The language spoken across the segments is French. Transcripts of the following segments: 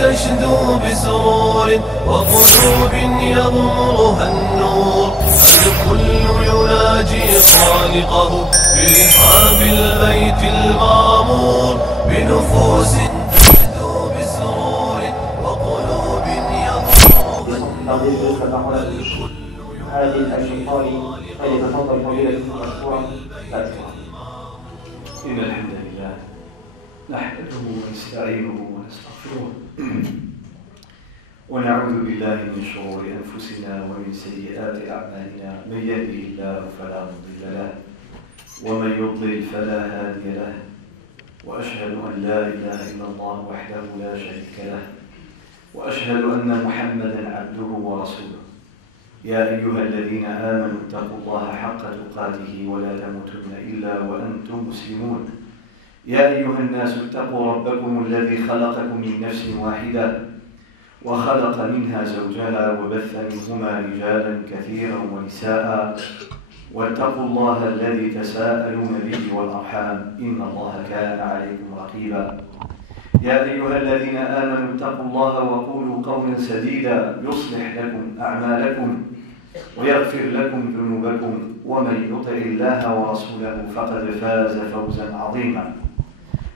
تشدو بسرور وقلوب يغمرها النور. الكل يناجي خالقه برحاب البيت المعمور بنفوس تشدو بسرور وقلوب يغمرها النور. هذه الشيطان فليتفضل فضيلة مشكورا. إن الحمد لله نحمده ونستعينه ونستغفره ونعوذ بالله من شرور أنفسنا ومن سيئات أعمالنا. من يهده الله فلا مضل له ومن يضلل فلا هادي له، وأشهد أن لا إله إلا الله وحده لا شريك له، وأشهد أن محمدا عبده ورسوله. يا أيها الذين آمنوا اتقوا الله حق تقاته ولا تموتن إلا وأنتم مسلمون. يا أيها الناس اتقوا ربكم الذي خلقكم من نفس واحدة وخلق منها زوجها وبث منهما رجالا كثيرا ونساء، واتقوا الله الذي تساءلون به والأرحام إن الله كان عليكم رقيبا. يا أيها الذين آمنوا اتقوا الله وقولوا قولا سديدا يصلح لكم أعمالكم ويغفر لكم ذنوبكم، ومن يطع الله ورسوله فقد فاز فوزا عظيما.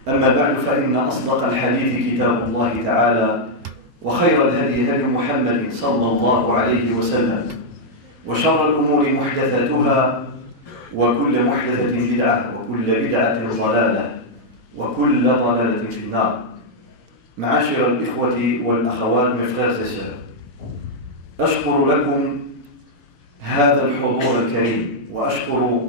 أما بعد، فإن أصدق الحديث كتاب الله تعالى، وخير الهدي هدي محمد صلى الله عليه وسلم، وشر الأمور محدثاتها، وكل محدثة بدعة، وكل بدعة ضلالة، وكل ضلالة في النار. معاشر الإخوة والأخوات mes frères et sœurs، أشكر لكم هذا الحضور الكريم، وأشكر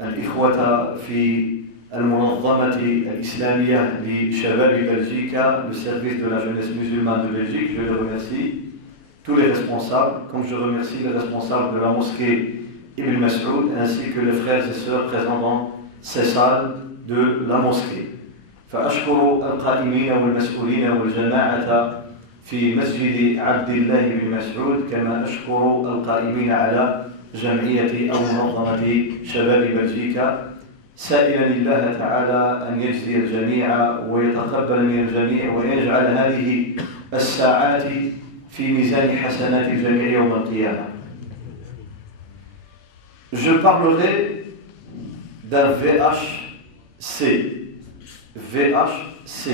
الإخوة في المنظمة الإسلامية لشباب بلجيكا، le service de la jeunesse musulmane de Belgique. Je les remercie, tous les responsables, comme je remercie les responsables de la mosquée Ibn Mas'oud, ainsi que les frères et sœurs présents dans ces salles de la mosquée. فأشكر القائمين والمسؤولين والجماعة في مسجد عبد الله بن مسعود، كما أشكر القائمين على جمعية أو منظمة شباب بلجيكا، سائلا الله تعالى أن يجزي الجميع ويتقبل من الجميع ويجعل هذه الساعات في ميزان حسنات الجميع يوم القيامة. Je parlerai d'un VHC. VHC.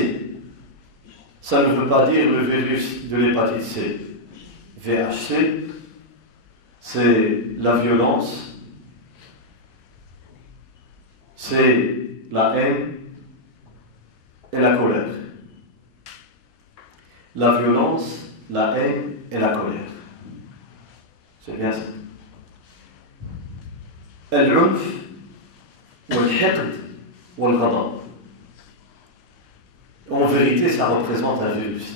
Ça ne veut pas dire le virus de l'hépatite C. VHC, c'est la violence, c'est la haine et la colère. La violence, la haine et la colère. C'est bien ça. العنف والحقد والغضب. En vérité, ça représente un virus.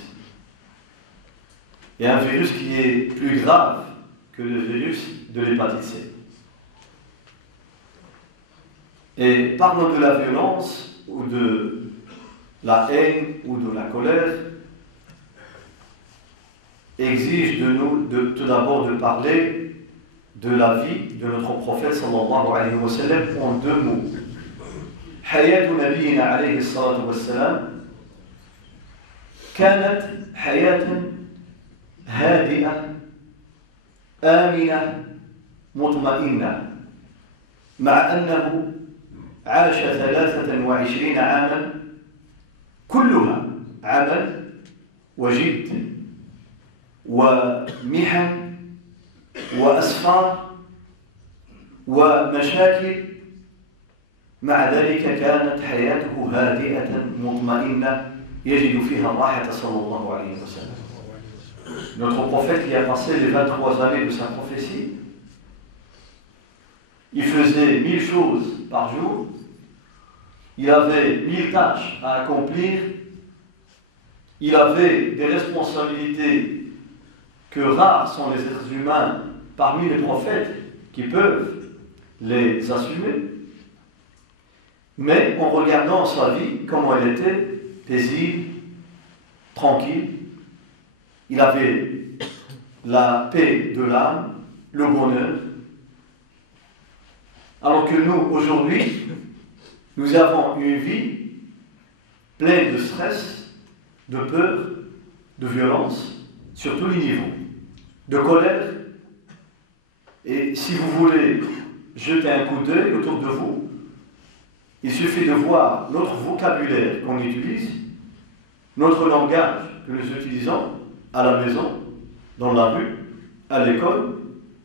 Il y a un virus qui est plus grave que le virus de l'hépatite C. Et parlons de la violence ou de la haine ou de la colère, exige de nous tout d'abord de parler de la vie de notre prophète sallallahu alayhi wa sallam en deux mots. حياة نبينا عليه الصلاة والسلام كانت حياة هادئة آمنة مطمئنة، مع أنه عاش 23 عاما كلها عمل وجد ومحن وأسفار ومشاكل، مع ذلك كانت حياته هادئة مطمئنة يجد فيها الراحة صلى الله عليه وسلم. Notre prophète qui a passé les 23 années de sa prophétie, il faisait 1000 choses par jour, il avait 1000 tâches à accomplir, il avait des responsabilités que rares sont les êtres humains parmi les prophètes qui peuvent les assumer. Mais en regardant sa vie, comment elle était paisible, tranquille, il avait la paix de l'âme, le bonheur. Alors que nous, aujourd'hui, nous avons une vie pleine de stress, de peur, de violence sur tous les niveaux, de colère. Et si vous voulez jeter un coup d'œil autour de vous, il suffit de voir notre vocabulaire qu'on utilise, notre langage que nous utilisons à la maison, dans la rue, à l'école,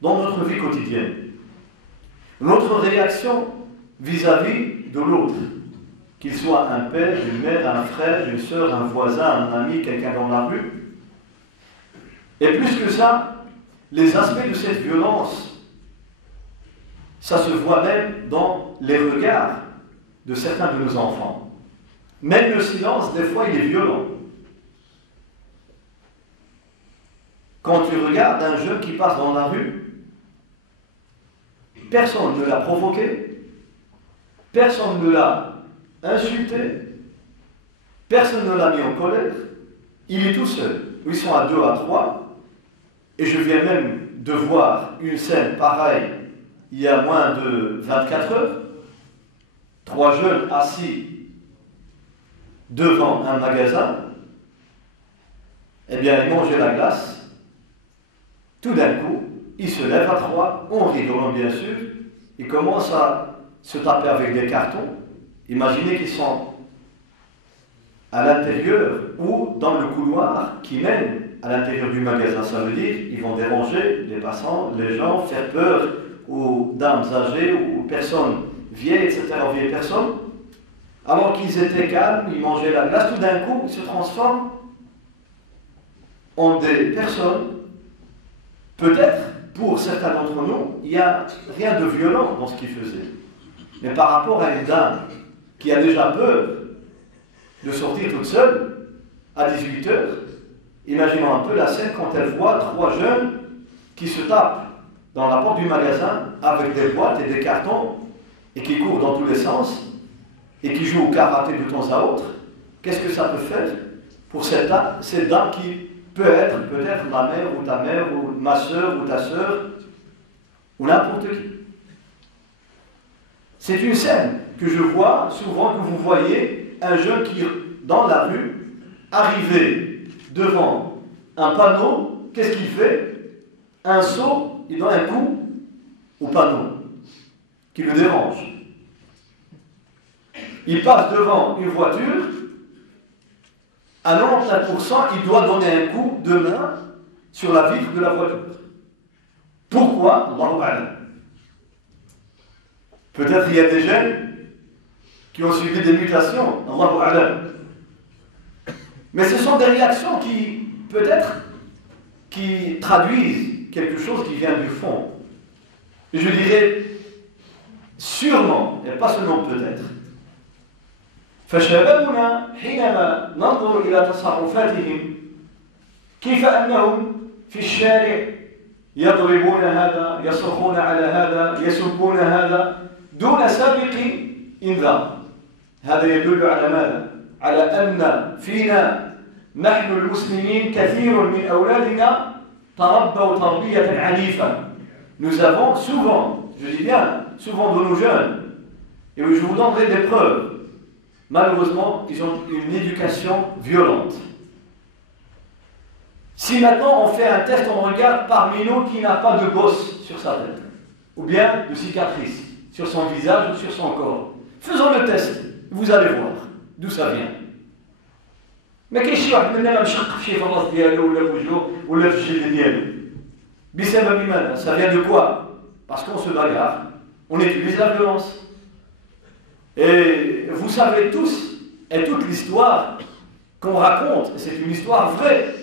dans notre vie quotidienne. Notre réaction vis-à-vis de l'autre, qu'il soit un père, une mère, un frère, une sœur, un voisin, un ami, quelqu'un dans la rue. Et plus que ça, les aspects de cette violence, ça se voit même dans les regards de certains de nos enfants. Même le silence, des fois, il est violent. Quand tu regardes un jeune qui passe dans la rue, personne ne l'a provoqué, personne ne l'a insulté, personne ne l'a mis en colère, il est tout seul. Ils sont à 2, à 3, et je viens même de voir une scène pareille il y a moins de 24 heures. 3 jeunes assis devant un magasin, eh bien ils mangeaient la glace. Tout d'un coup, ils se lèvent à 3, en rigolant bien sûr, ils commencent à se taper avec des cartons. Imaginez qu'ils sont à l'intérieur ou dans le couloir qui mène à l'intérieur du magasin. Ça veut dire qu'ils vont déranger les passants, les gens, faire peur aux dames âgées, aux personnes vieilles, etc., aux vieilles personnes. Alors qu'ils étaient calmes, ils mangeaient la glace, tout d'un coup, ils se transforment en des personnes. Peut-être, pour certains d'entre nous, il n'y a rien de violent dans ce qu'ils faisaient. Mais par rapport à une dame qui a déjà peur de sortir toute seule à 18 heures, imaginons un peu la scène quand elle voit 3 jeunes qui se tapent dans la porte du magasin avec des boîtes et des cartons et qui courent dans tous les sens et qui jouent au karaté de temps à autre. Qu'est-ce que ça peut faire pour cette dame qui peut être peut-être ma mère ou ta mère ou ma soeur ou ta soeur ou n'importe qui. C'est une scène que je vois souvent, que vous voyez un jeune qui, dans la rue, arriver devant un panneau, qu'est-ce qu'il fait? Un saut, il donne un coup au panneau qui le dérange. Il passe devant une voiture, à 95%, il doit donner un coup de main sur la vitre de la voiture. Pourquoi? Allahu a'lam. Peut-être il y a des jeunes qui ont subi des mutations. Allahu a'lam. Mais ce sont des réactions qui, peut-être, qui traduisent quelque chose qui vient du fond. Et je dirais sûrement, et pas seulement peut-être. فشبابنا حينما ننظر إلى تصرفاتهم كيف أنهم في الشارع يضربون هذا، يصرخون على هذا، يسبون هذا دون سابق إنذار. هذا يدل على ماذا؟ على أن فينا نحن المسلمين كثير من أولادنا تربوا تربية عنيفة. Nous avons souvent, je dis bien, souvent de nos jeunes, et je vous donnerai des preuves. Malheureusement, ils ont une éducation violente. Si maintenant on fait un test, on regarde parmi nous qui n'a pas de bosse sur sa tête, ou bien de cicatrice sur son visage ou sur son corps. Faisons le test, vous allez voir d'où ça vient. ما كاينش شي واحد منا ما مشقق شي في الراس ديالو ولا في وجهه ولا في الجلد ديالو. بسبب ماذا؟ Ça vient de quoi? Parce qu'on se bagarre, on utilise la violence. Et vous savez tous, et toute l'histoire qu'on raconte, c'est une histoire vraie,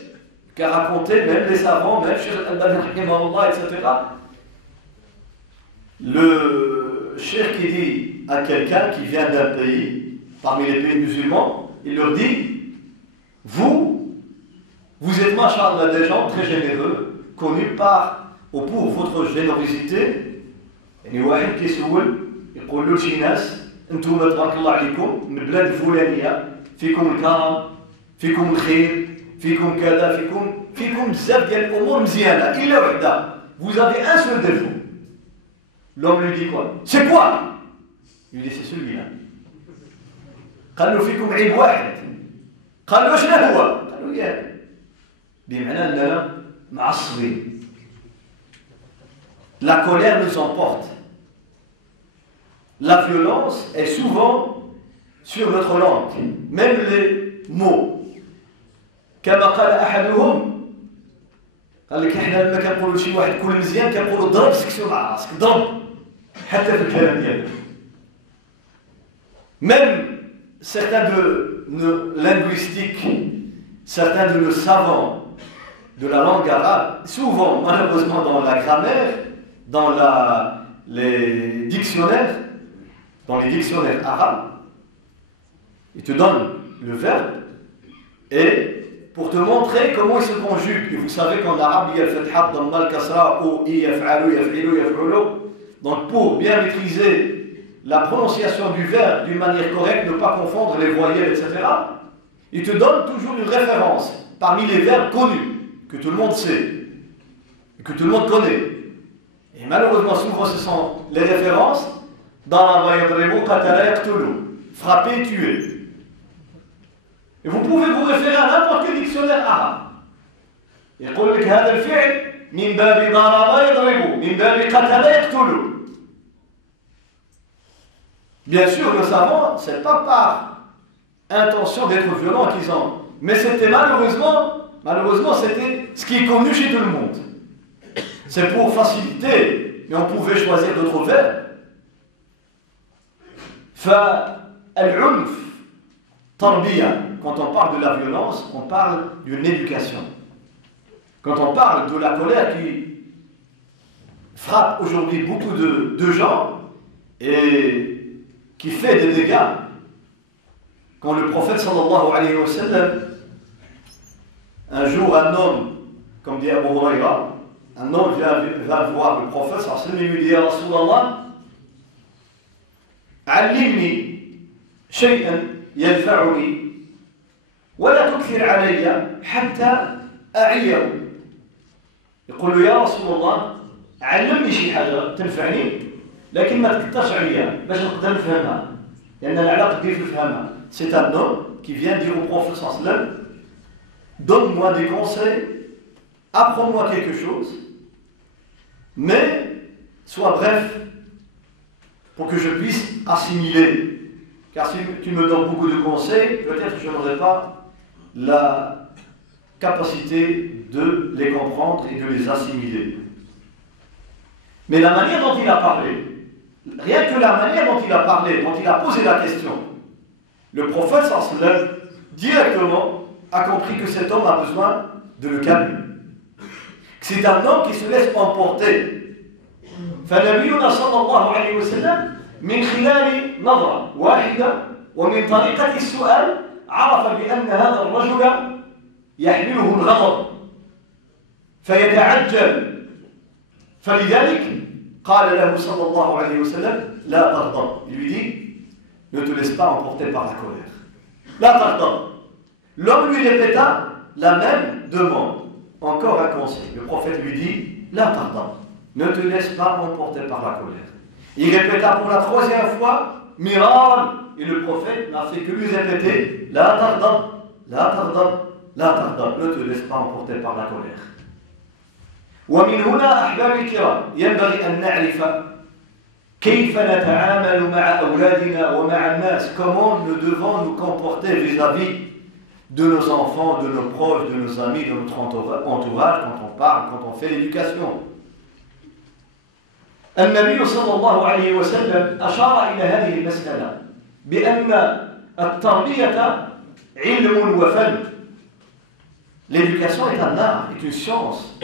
qu'a raconté même les savants, même Cheikh Al-Albani, etc. Le cheikh qui dit à quelqu'un qui vient d'un pays, parmi les pays musulmans, il leur dit, vous êtes, machallah, des gens très généreux, connus pour votre générosité. يعني واحد كيسول يقول له شي ناس انتم تبارك الله عليكم من البلاد الفلانيه فيكم الكرم فيكم الخير فيكم كذا فيكم بزاف ديال الامور مزيانه الا وحده vous avez un seul défaut. L'homme lui dit quoi? C'est quoi? Il lui dit c'est celui-là. قال له فيكم عيب واحد. قال له شنو هو؟ قال له يا بمعنى أننا معصبين. La colère nous emporte. La violence est souvent sur notre langue, même les mots. كما قال أحدهم قال لك احنا لما كنقولوا لشي واحد كل مزيان كنقولوا ضرب سكسو مع راسك ضرب حتى في الكلام ديالك. Même certains de nos linguistiques, certains de nos savants de la langue arabe, souvent malheureusement dans la grammaire, dans les dictionnaires arabes, ils te donnent le verbe et pour te montrer comment il se conjugue. Et vous savez qu'en arabe, il y a le fatha, dhamma, al kasra, ou i, yaf'alu, yaf'ilu, yaf'ulu. Donc pour bien maîtriser la prononciation du verbe d'une manière correcte, ne pas confondre les voyelles, etc., il te donne toujours une référence parmi les verbes connus, que tout le monde sait, que tout le monde connaît. Et malheureusement, souvent, ce sont les références dans la yadribu, qatala, yaqtulu, frapper, tuer. Et vous pouvez vous référer à n'importe quel dictionnaire arabe. يقول لك هذا الفعل من باب ضرب يضرب من باب قتل يقتل. Bien sûr, le savant, c'est pas par intention d'être violent qu'ils ont, mais c'était malheureusement, c'était ce qui est connu chez tout le monde. C'est pour faciliter, mais on pouvait choisir d'autres verbes. فالعنف تربية. Quand on parle de la violence, on parle d'une éducation. Quand on parle de la colère qui frappe aujourd'hui beaucoup de gens et qui fait des dégâts, quand le prophète sallallahu alayhi wa sallam, un jour un homme, comme dit Abu Huraira, un homme va voir le prophète sallallahu alayhi wa sallam et lui dit: Ya Rasulallah, allimni shay'an yadfa'uni ولا تكثر علي حتى أعيه. يقول له: يا رسول الله علمني شي حاجة تنفعني لكن ما تكثرش عليا باش نقدر نفهمها لأن العلاقة كيف نفهمها. C'est un homme qui vient dire au prophète sallallahu alayhi wa sallam: donne-moi des conseils, apprends-moi quelque chose, mais sois bref pour que je puisse assimiler. Car si tu me donnes beaucoup de conseils, peut-être que je n'aurai pas la capacité de les comprendre et de les assimiler. Mais la manière dont il a parlé, rien que la manière dont il a parlé, dont il a posé la question, le prophète sallallahu alayhi wa sallam directement a compris que cet homme a besoin de le calmer. C'est un homme qui se laisse emporter. فنبينا صلى الله عليه وسلم من خلال نظرة واحدة ومن طريقة السؤال عرف بأن هذا الرجل يحمله الغضب فيتعجل، فلذلك قال له صلى الله عليه وسلم: لا تغضب. Il lui dit: ne te laisse pas emporter par la colère. لا تغضب. L'homme lui répéta la même demande, encore un conseil. Le prophète lui dit: لا تغضب. Ne te laisse pas emporter par la colère. Il répéta pour la troisième fois, Miran, et le prophète n'a fait que lui répéter: La tardab, la tardab, la tardab. Ne te laisse pas emporter par la colère. ومن هنا أحبابي الكرام ينبغي أن نعرف كيف نتعامل مع أولادنا ومع الناس. Comment nous devons nous comporter vis-à-vis de nos enfants, de nos proches, de nos amis, de notre entourage, quand on parle, quand on fait l'éducation. النبي صلى الله عليه وسلم أشار إلى هذه المسألة بأن التربية علم وفن. L'éducation est un art, est une science.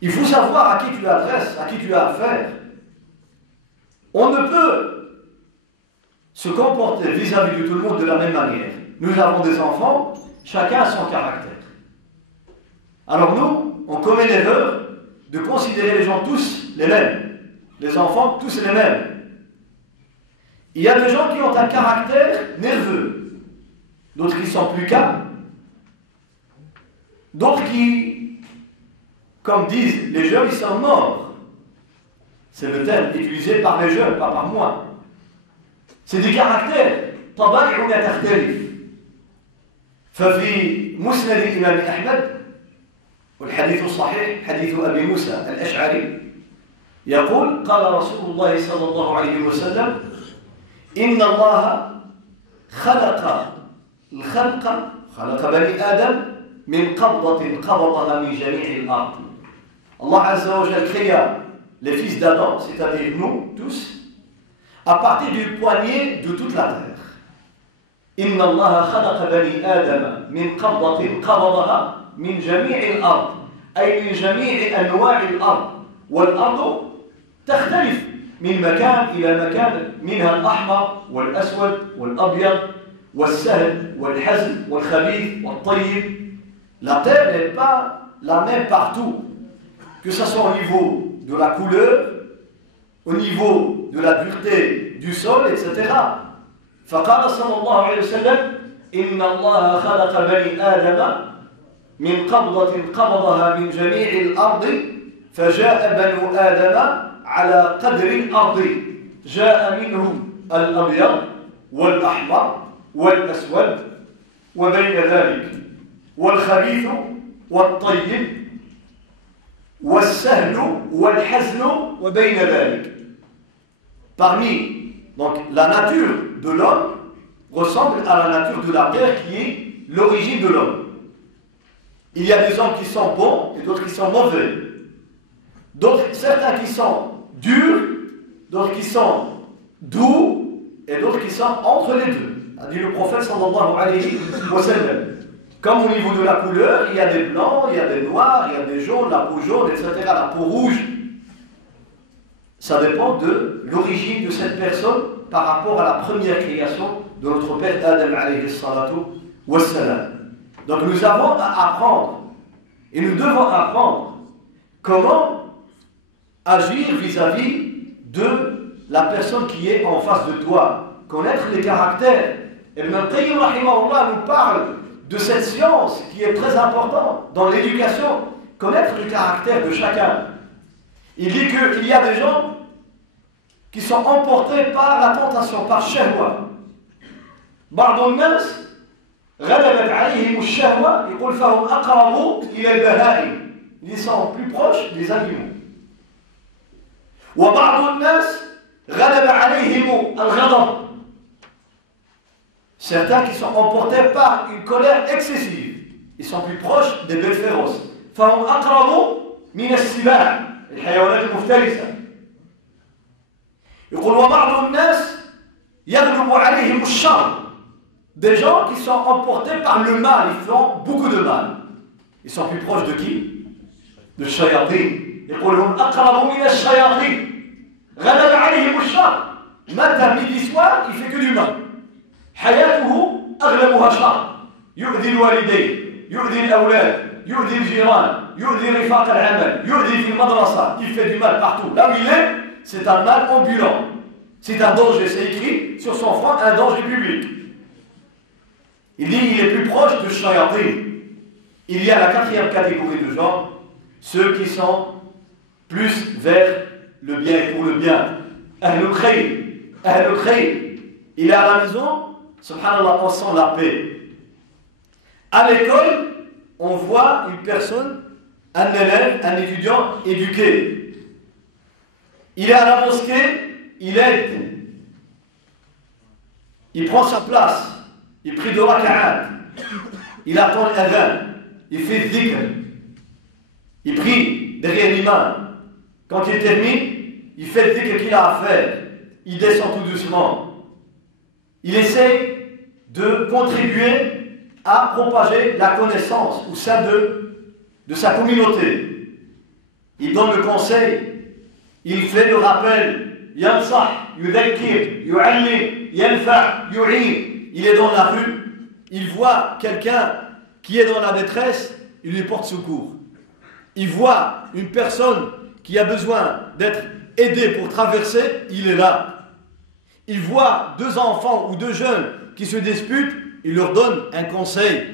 Il faut savoir à qui tu adresses, à qui tu as affaire. On ne peut se comporter vis-à-vis de tout le monde de la même manière. Nous avons des enfants, chacun a son caractère. Alors nous, on commet l'erreur de considérer les gens tous les mêmes. Les enfants, tous les mêmes. Il y a des gens qui ont un caractère nerveux, d'autres qui sont plus calmes, d'autres qui, comme disent les jeunes, ils sont morts. C'est le terme utilisé par les jeunes, pas par moi. C'est des caractères. طبائع تختلف. ففي مسند الإمام أحمد والحديث الصحيح حديث أبي موسى الأشعري يقول قال رسول الله صلى الله عليه وسلم إن الله خلق بني آدم من قبضة قبضها من جميع الأرض. Allah Azza wa Jal créa les fils d'Adam, c'est-à-dire nous tous, à partir du poignet de toute la terre. إن الله خلق بني آدم من قبضة قبضها من جميع الأرض أي من جميع أنواع الأرض والأرض تختلف من مكان إلى مكان منها الأحمر والأسود والأبيض والسهل والحزن والخبيث والطيب. La terre n'est pas la même partout, que ce soit au niveau de la couleur, au niveau de la dureté du sol, etc. فقال صلى الله عليه وسلم إن الله خلق بني آدم من قبضة قبضها من جميع الأرض فجاء بنو آدم على قدر الأرض جاء منهم الأبيض والأحمر والأسود وبين ذلك والخبيث والطيب والسهل والحزن وبين ذلك. Parmi donc la nature de l'homme ressemble à la nature de la terre qui est l'origine de l'homme. Il y a des hommes qui sont bons et d'autres qui sont mauvais. Certains qui sont durs, d'autres qui sont doux et d'autres qui sont entre les deux. A dit le prophète sallallahu alayhi wa sallam. Comme au niveau de la couleur, il y a des blancs, il y a des noirs, il y a des jaunes, la peau jaune, etc., la peau rouge. Ça dépend de l'origine de cette personne par rapport à la première création de notre père Adam alayhi salatu wassalam. Donc nous avons à apprendre et nous devons apprendre comment agir vis-à-vis de la personne qui est en face de toi, connaître les caractères. Ibn al-Qayyim rahimahullah nous parle de cette science qui est très importante dans l'éducation, connaître le caractère de chacun. Il dit qu'il y a des gens qui sont emportés par la tentation, par shahwa. بعض الناس غلبت عليهم الشهوة يقول فهم أقرب إلى البهائم. Ils sont plus proches des animaux. وبعض الناس غلب عليهم الغضب. Certains qui sont emportés par une colère excessive. Ils sont plus proches des bêtes féroces. فهم أقرب من السباع الحيوانات المفترسة. يقول وبعض الناس يغلب عليهم الشر. Des gens qui sont emportés par le mal, ils font beaucoup de mal. Ils sont plus proches de qui? De shayatin. يقول هم أقرب من الشياطين. غلب عليهم الشر. Matin, midi, soir, il fait que du mal. حياته أغلبها شر. يؤذي الوالدين، يؤذي الأولاد، يؤذي الجيران، يؤذي رفاق العمل، يؤذي في المدرسة. Il fait du mal partout. Là où il est, c'est un mal ambulant. C'est un danger, c'est écrit sur son front, un danger public. Il dit il est plus proche de shayatin. Il y a la quatrième catégorie de gens, ceux qui sont plus vers le bien et pour le bien. Ahlul khayr. Ahlul khayr. Il est à la maison, subhanallah, on sent la paix. À l'école, on voit une personne, un élève, un étudiant éduqué. Il est à la mosquée, il aide. Il prend sa place. Il prie 2 raka'at. Il attend l'adhan. Il fait dhikr. Il prie derrière l'imam. Quand il termine, il fait le dhikr qu'il a à faire. Il descend tout doucement. Il essaie de contribuer à propager la connaissance au sein de sa communauté. Il donne le conseil. Il fait le rappel. Yansah, yudhakkir, yu'allim, yanfa, yu'in. Il est dans la rue, il voit quelqu'un qui est dans la détresse, il lui porte secours. Il voit une personne qui a besoin d'être aidée pour traverser, il est là. Il voit 2 enfants ou 2 jeunes qui se disputent, il leur donne un conseil.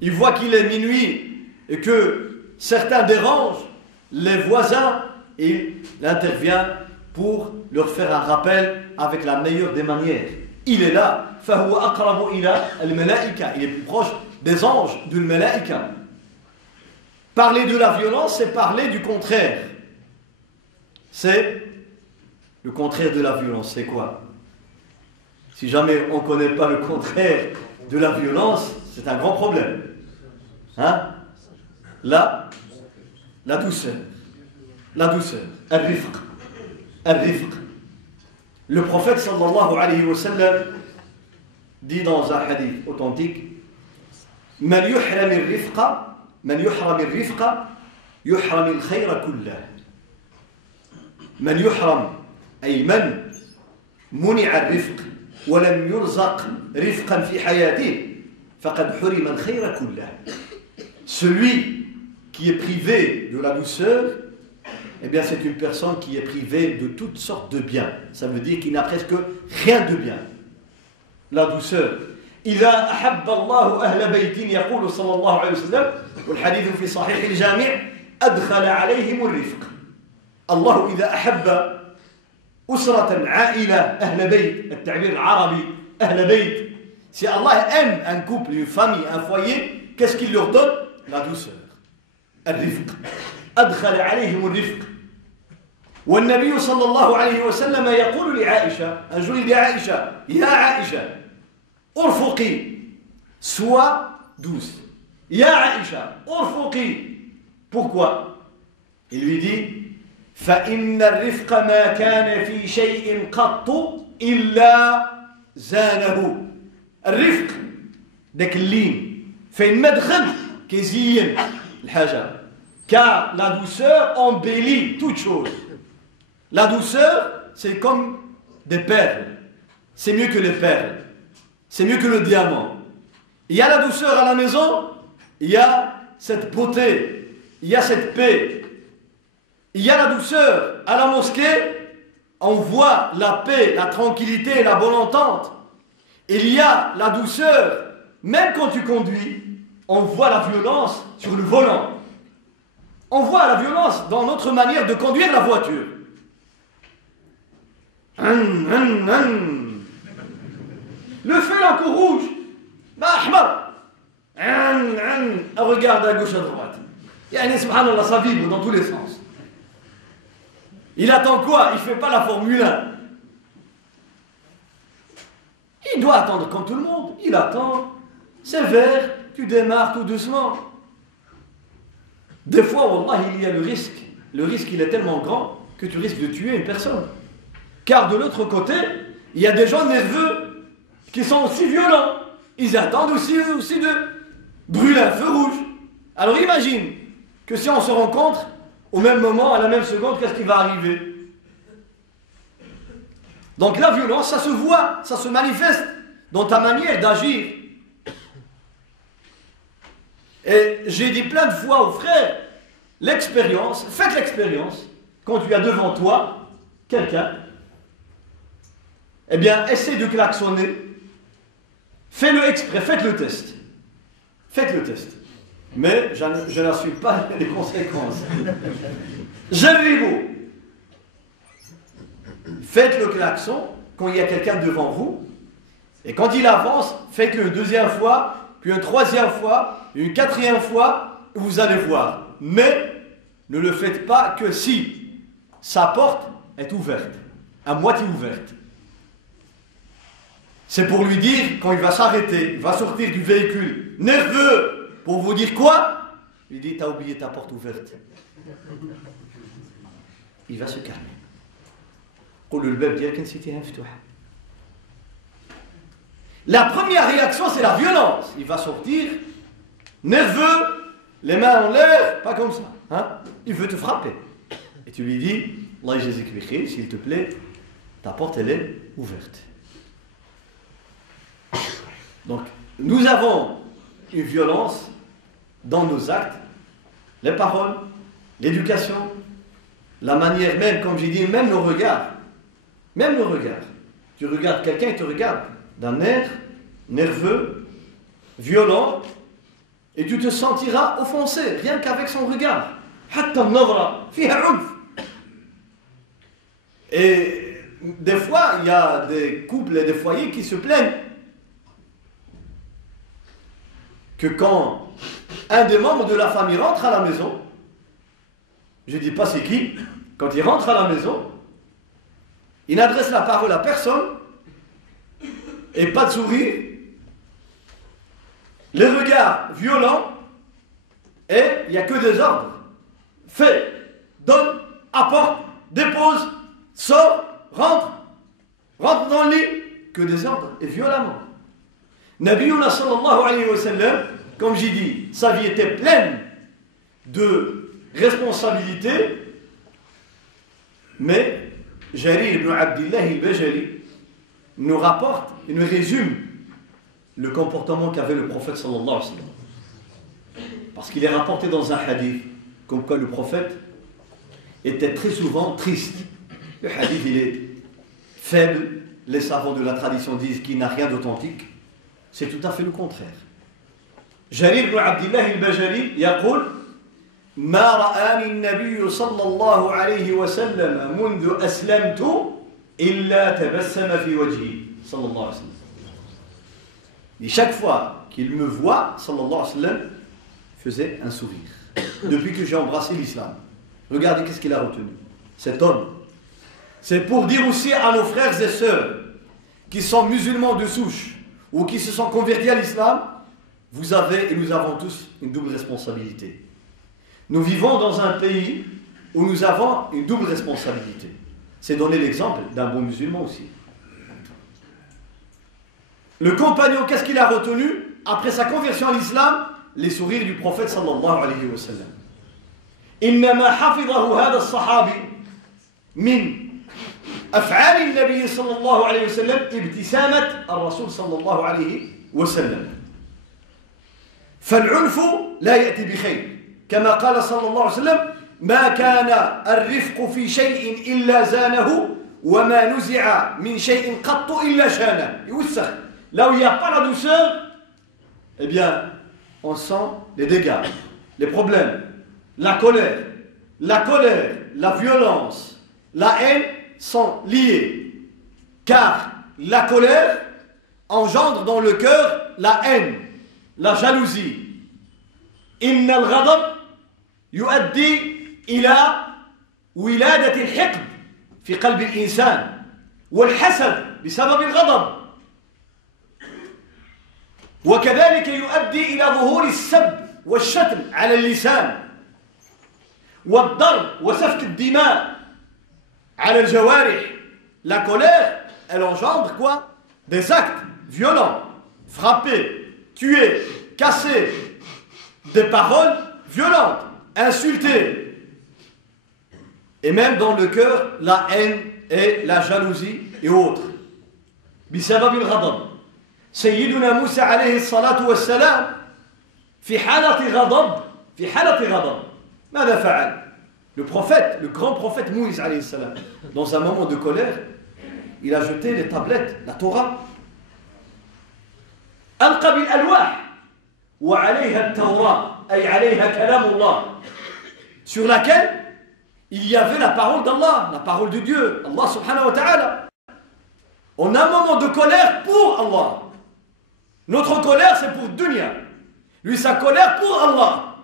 Il voit qu'il est minuit et que certains dérangent les voisins, et il intervient pour leur faire un rappel avec la meilleure des manières. Il est là. فهو أقرب إلى الملائكة. Il est plus proche des anges, du malaïka. Parler de la violence, c'est parler du contraire. C'est le contraire de la violence. C'est quoi? Si jamais on ne connaît pas le contraire de la violence, c'est un grand problème. Hein? La douceur. La douceur. Al-rifq. Al-rifq. Le prophète sallallahu alayhi wa sallam dit dans un hadith authentique: Man yuhram al-rifqa, man yuhram al-rifqa, yuhram al-khayra kullah. Man yuhram, ay man muni'a al-rifq, wa lam yurzaq rifqan fi hayatihi, faqad hurima al-khayra kullah. Celui qui est privé de la douceur, eh bien c'est une personne qui est privée de toutes sortes de biens. Ça veut dire qu'il n'a presque rien de bien. La douceur. إذا أحب الله أهل بيت يقول صلى الله عليه وسلم والحديث في صحيح الجامع أدخل عليهم الرفق. الله إذا أحب أسرة عائلة أهل بيت, التعبير العربي أهل بيت. Si Allah aime un couple, une famille, un foyer, qu'est-ce qu'il leur donne? La douceur. الرفق. أدخل عليهم الرفق. والنبي صلى الله عليه وسلم يقول لعائشة, un jour il dit à Aïcha: يا عائشة أرفقي, sois douce. يا عائشة أرفقي. Pourquoi? Il lui dit: فإن الرفق ما كان في شيء قط إلا زانه. الرفق داك اللين فين ما دخل كيزين الحاجة. Car la douceur embellit toute chose. La douceur, c'est comme des perles. C'est mieux que les perles. C'est mieux que le diamant. Il y a la douceur à la maison, il y a cette beauté, il y a cette paix. Il y a la douceur à la mosquée, on voit la paix, la tranquillité et la bonne entente. Il y a la douceur, même quand tu conduis, on voit la violence sur le volant. On voit la violence dans notre manière de conduire la voiture. Le feu là encore rouge. Bah, ahmar. Regarde à gauche à droite. Yani, subhanallah, ça vibre dans tous les sens. Il attend quoi? Il ne fait pas la Formule 1. Il doit attendre comme tout le monde. Il attend. C'est vert. Tu démarres tout doucement. Des fois, wallah, il y a le risque. Le risque, il est tellement grand que tu risques de tuer une personne. Car de l'autre côté, il y a des gens nerveux qui sont aussi violents. Ils attendent aussi de brûler un feu rouge. Alors imagine que si on se rencontre au même moment, à la même seconde, qu'est-ce qui va arriver? Donc la violence, ça se voit, ça se manifeste dans ta manière d'agir. Et j'ai dit plein de fois aux frères, l'expérience, faites l'expérience, quand tu as devant toi quelqu'un, eh bien, essaie de klaxonner, fais-le exprès, faites le test. Faites le test. Mais je n'assume pas les conséquences. J'arrive. Faites le klaxon quand il y a quelqu'un devant vous, et quand il avance, faites-le une deuxième fois, puis une troisième fois, une quatrième fois, vous allez voir. Mais ne le faites pas que si sa porte est ouverte, à moitié ouverte. C'est pour lui dire, quand il va s'arrêter, il va sortir du véhicule, nerveux, pour vous dire quoi? Il dit, t'as oublié ta porte ouverte. Il va se calmer. La première réaction, c'est la violence. Il va sortir, nerveux, les mains en l'air, pas comme ça. Hein? Il veut te frapper. Et tu lui dis, Allah yajzik bi khayr, s'il te plaît, ta porte, elle est ouverte. Donc, nous avons une violence dans nos actes, les paroles, l'éducation, la manière même, comme j'ai dit, même nos regards. Même nos regards. Tu regardes quelqu'un, il te regarde d'un air nerveux, violent, et tu te sentiras offensé, rien qu'avec son regard. Et des fois, il y a des couples et des foyers qui se plaignent que quand un des membres de la famille rentre à la maison, je ne dis pas c'est qui, quand il rentre à la maison, il n'adresse la parole à personne, et pas de sourire, les regards violents, et il n'y a que des ordres. Fais, donne, apporte, dépose, sort, rentre dans le lit, que des ordres, et violemment. Nabiyuna sallallahu alayhi wa sallam, comme j'ai dit, sa vie était pleine de responsabilités, mais Jarir ibn Abdillah al-Bajali nous rapporte et nous résume le comportement qu'avait le prophète sallallahu alayhi wa sallam. Parce qu'il est rapporté dans un hadith, comme quoi le prophète était très souvent triste. Le hadith, il est faible, les savants de la tradition disent qu'il n'a rien d'authentique. C'est tout à fait le contraire. Jarir ibn Abdillah al-Bajali يقول ما رآني النبي صلى الله عليه وسلم منذ أسلمت إلا تبسم في وجهي صلى الله عليه وسلم. Et chaque fois qu'il me voit, sallallahu alayhi wa sallam, faisait un sourire. Depuis que j'ai embrassé l'islam. Regardez qu'est-ce qu'il a retenu. Cet homme. C'est pour dire aussi à nos frères et sœurs qui sont musulmans de souche ou qui se sont convertis à l'islam, vous avez et nous avons tous une double responsabilité. Nous vivons dans un pays où nous avons une double responsabilité. C'est donner l'exemple d'un bon musulman aussi. Le compagnon, qu'est-ce qu'il a retenu après sa conversion à l'islam? Les sourires du prophète sallallahu alayhi wa sallam. إنما حفظه هذا الصحابي من أفعال النبي صلى الله عليه وسلم ابتسامة الرسول صلى الله عليه وسلم. فالعنف لا يأتي بخير كما قال صلى الله عليه وسلم ما كان الرفق في شيء إلا زانه وما نزع من شيء قط إلا شانه. يوسخ. Là où il n'y a pas la douceur, eh bien, on sent les dégâts, les problèmes, la colère, la violence, la haine sont liées. Car la colère engendre dans le cœur la haine, la jalousie. إن الغضب يؤدي إلى ولادة الحقد في قلب الإنسان والحسد بسبب الغضب. وكذلك يؤدي إلى ظهور السب والشتم على اللسان والضرب وسفك الدماء على الجوارح. La colère, elle engendre quoi? Des actes violents, frapper, tuer, casser, des paroles violentes, insulter. Et même dans le cœur, la haine et la jalousie et autres. بسبب الغضب. سيدنا موسى عليه الصلاة والسلام في حالة غضب ماذا فعل؟ Le prophète, le grand prophète Moïse عليه السلام, dans un moment de colère, il a jeté les tablettes, la Torah. ألقى بالألواح وعليها التوراة أي عليها كلام الله, sur laquelle il y avait la parole d'Allah, la parole de Dieu, Allah subhanahu wa ta'ala. On a un moment de colère pour Allah. Notre colère, c'est pour dunya. Lui, sa colère pour Allah.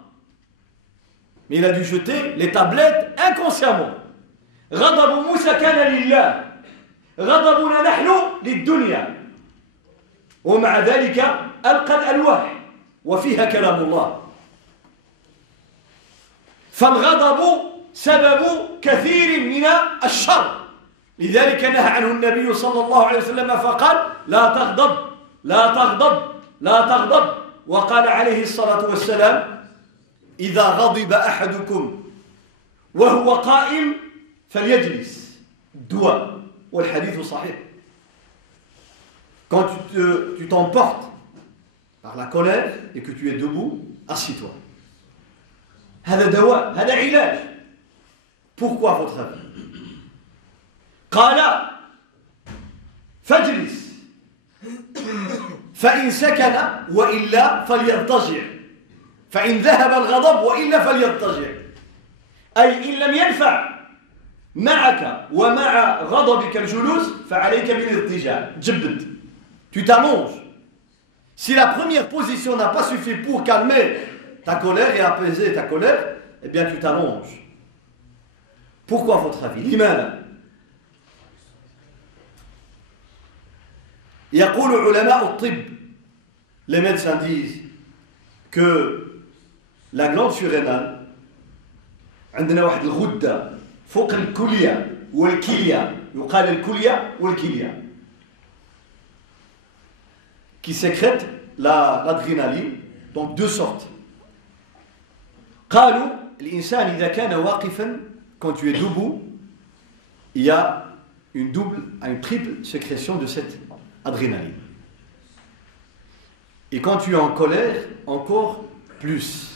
Mais il a dû jeter les tablettes inconsciemment. غضب موسى كان لله. غضبنا نحن للدنيا. ومع ذلك ألقى الألواح وفيها كلام الله. فالغضب سبب كثير من الشر. لذلك نهى عنه النبي صلى الله عليه وسلم فقال لا تغضب لا تغضب لا تغضب. وقال عليه الصلاة والسلام إذا غضب أحدكم وهو قائم فليجلس. دواء والحديث صحيح. Quand tu t'emportes par la colère et que tu es debout, assis-toi. هذا دواء, هذا علاج. Pourquoi à votre avis? قال فاجلس فإن سكن وإلا فليضطجع فإن ذهب الغضب وإلا فليضطجع. أي إن لم ينفع معك ومع غضبك الجلوس فعليك بالاضطجاع. جبد. Tu t'allonges. Si la première position n'a pas suffi pour calmer ta colère est apaisée, ta colère, eh bien tu t'allonges. Pourquoi à votre avis? L'imam. يقول علماء الطب, les médecins disent que la glande surrénale عندنا واحد الغدة فوق الكلية والكلية, يقال الكلية والكلية, qui sécrète l'adrénaline, donc deux sortes. قالوا الإنسان إذا كان واقفا, quand tu es debout, il y a une triple sécrétion de cette adrénaline. Et quand tu es en colère, encore plus.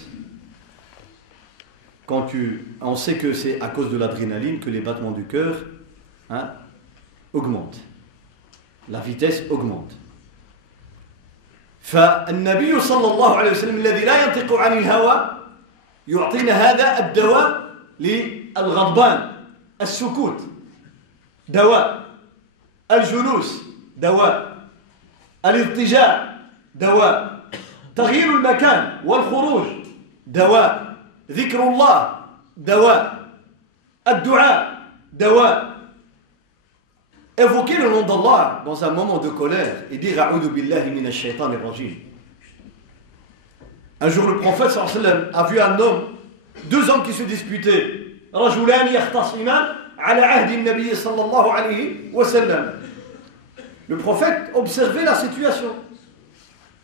On sait que c'est à cause de l'adrénaline que les battements du cœur augmentent. La vitesse augmente. فالنبي صلى الله عليه وسلم الذي لا ينطق عن الهوى يعطينا هذا الدواء للغضبان. السكوت دواء, الجلوس دواء, الاضطجاع دواء, تغيير المكان والخروج دواء, ذكر الله دواء, الدعاء دواء. Évoquer le nom d'Allah dans un moment de colère et dire A'udhu billahi minash shaitanir rajim. Un jour, le prophète sallallahu alayhi wa sallam a vu un homme, deux hommes qui se disputaient. رجلان يختصمان على عهد النبي صلى الله عليه وسلم. Le prophète observait la situation.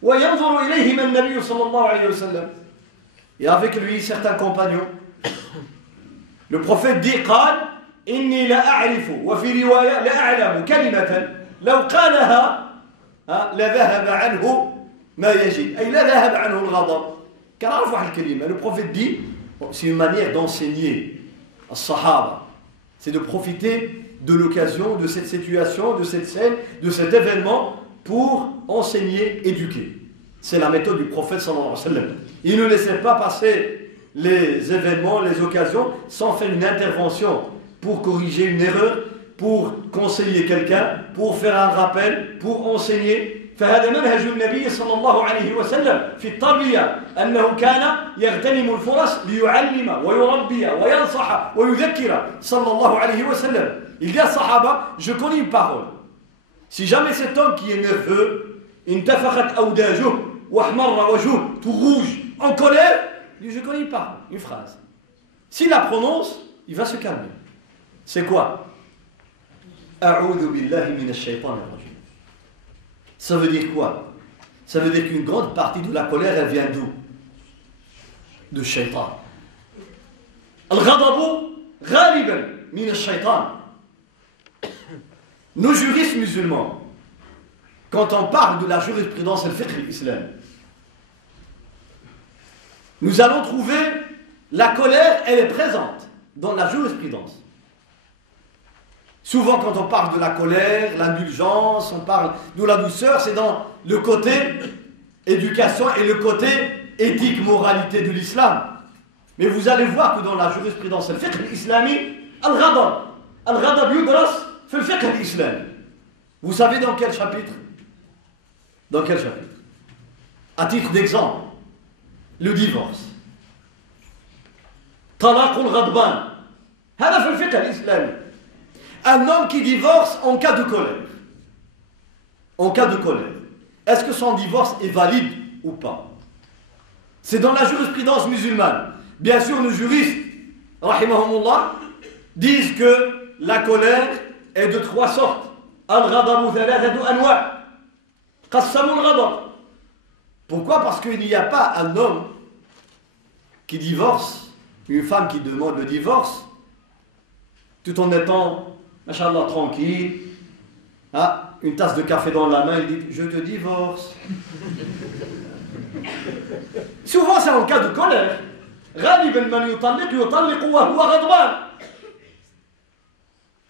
وينظر إليهما النبي صلى الله عليه وسلم. Et avec lui certains compagnons. Le prophète dit قال إني لا أعرف وفي رواية لا أعلم كلمة لو قالها لذهب عنه ما يجد, أي لا ذهب عنه الغضب. Car عرف واحد الكلمة. Le prophète dit, c'est une manière d'enseigner as-sahaba, c'est de profiter de l'occasion, de cette situation, de cette scène, de cet événement pour enseigner, éduquer. C'est la méthode du prophète sallallahu alayhi wa sallam. Il ne laissait pas passer les événements, les occasions sans faire une intervention pour corriger une erreur, pour conseiller quelqu'un, pour faire un rappel, pour enseigner. فهذا منهج النبي صلى الله عليه وسلم في التربية, أنه كان يغتنم الفرص ليعلم ويربي وينصح ويذكر صلى الله عليه وسلم. Il dit à Sahaba, je connais une parole. Si jamais cet homme qui est nerveux, انتفخت أوداجه واحمر وجهه, tout rouge, en colère, il dit je connais une parole, une phrase. S'il la prononce, il va se calmer. C'est quoi? أعوذ بالله من الشيطان الرجيم. Ça veut dire quoi? Ça veut dire qu'une grande partie de la colère, elle vient d'où? De shaitan. Al-ghadabu ghaliban min al-shaitan. Nos juristes musulmans, quand on parle de la jurisprudence al-fiqh al-islam, nous allons trouver la colère, elle est présente dans la jurisprudence. Souvent, quand on parle de la colère, l'indulgence, on parle de la douceur, c'est dans le côté éducation et le côté éthique, moralité de l'islam. Mais vous allez voir que dans la jurisprudence al-fiqh al-islami, al-ghadab yudras fi al-fiqh al-islami. Vous savez dans quel chapitre? Dans quel chapitre? À titre d'exemple, le divorce. Talaq al-ghadban. Hada fi al-fiqh al-islami. Un homme qui divorce en cas de colère. En cas de colère. Est-ce que son divorce est valide ou pas? C'est dans la jurisprudence musulmane. Bien sûr, nos juristes, rahimahumullah, disent que la colère est de trois sortes. Al-ghadabu thalathatu anwa'. Qassamu al-ghadab. Pourquoi? Parce qu'il n'y a pas un homme qui divorce, une femme qui demande le divorce, tout en étant Machallah, tranquille, une tasse de café dans la main, il dit je te divorce. Souvent c'est en cas de colère.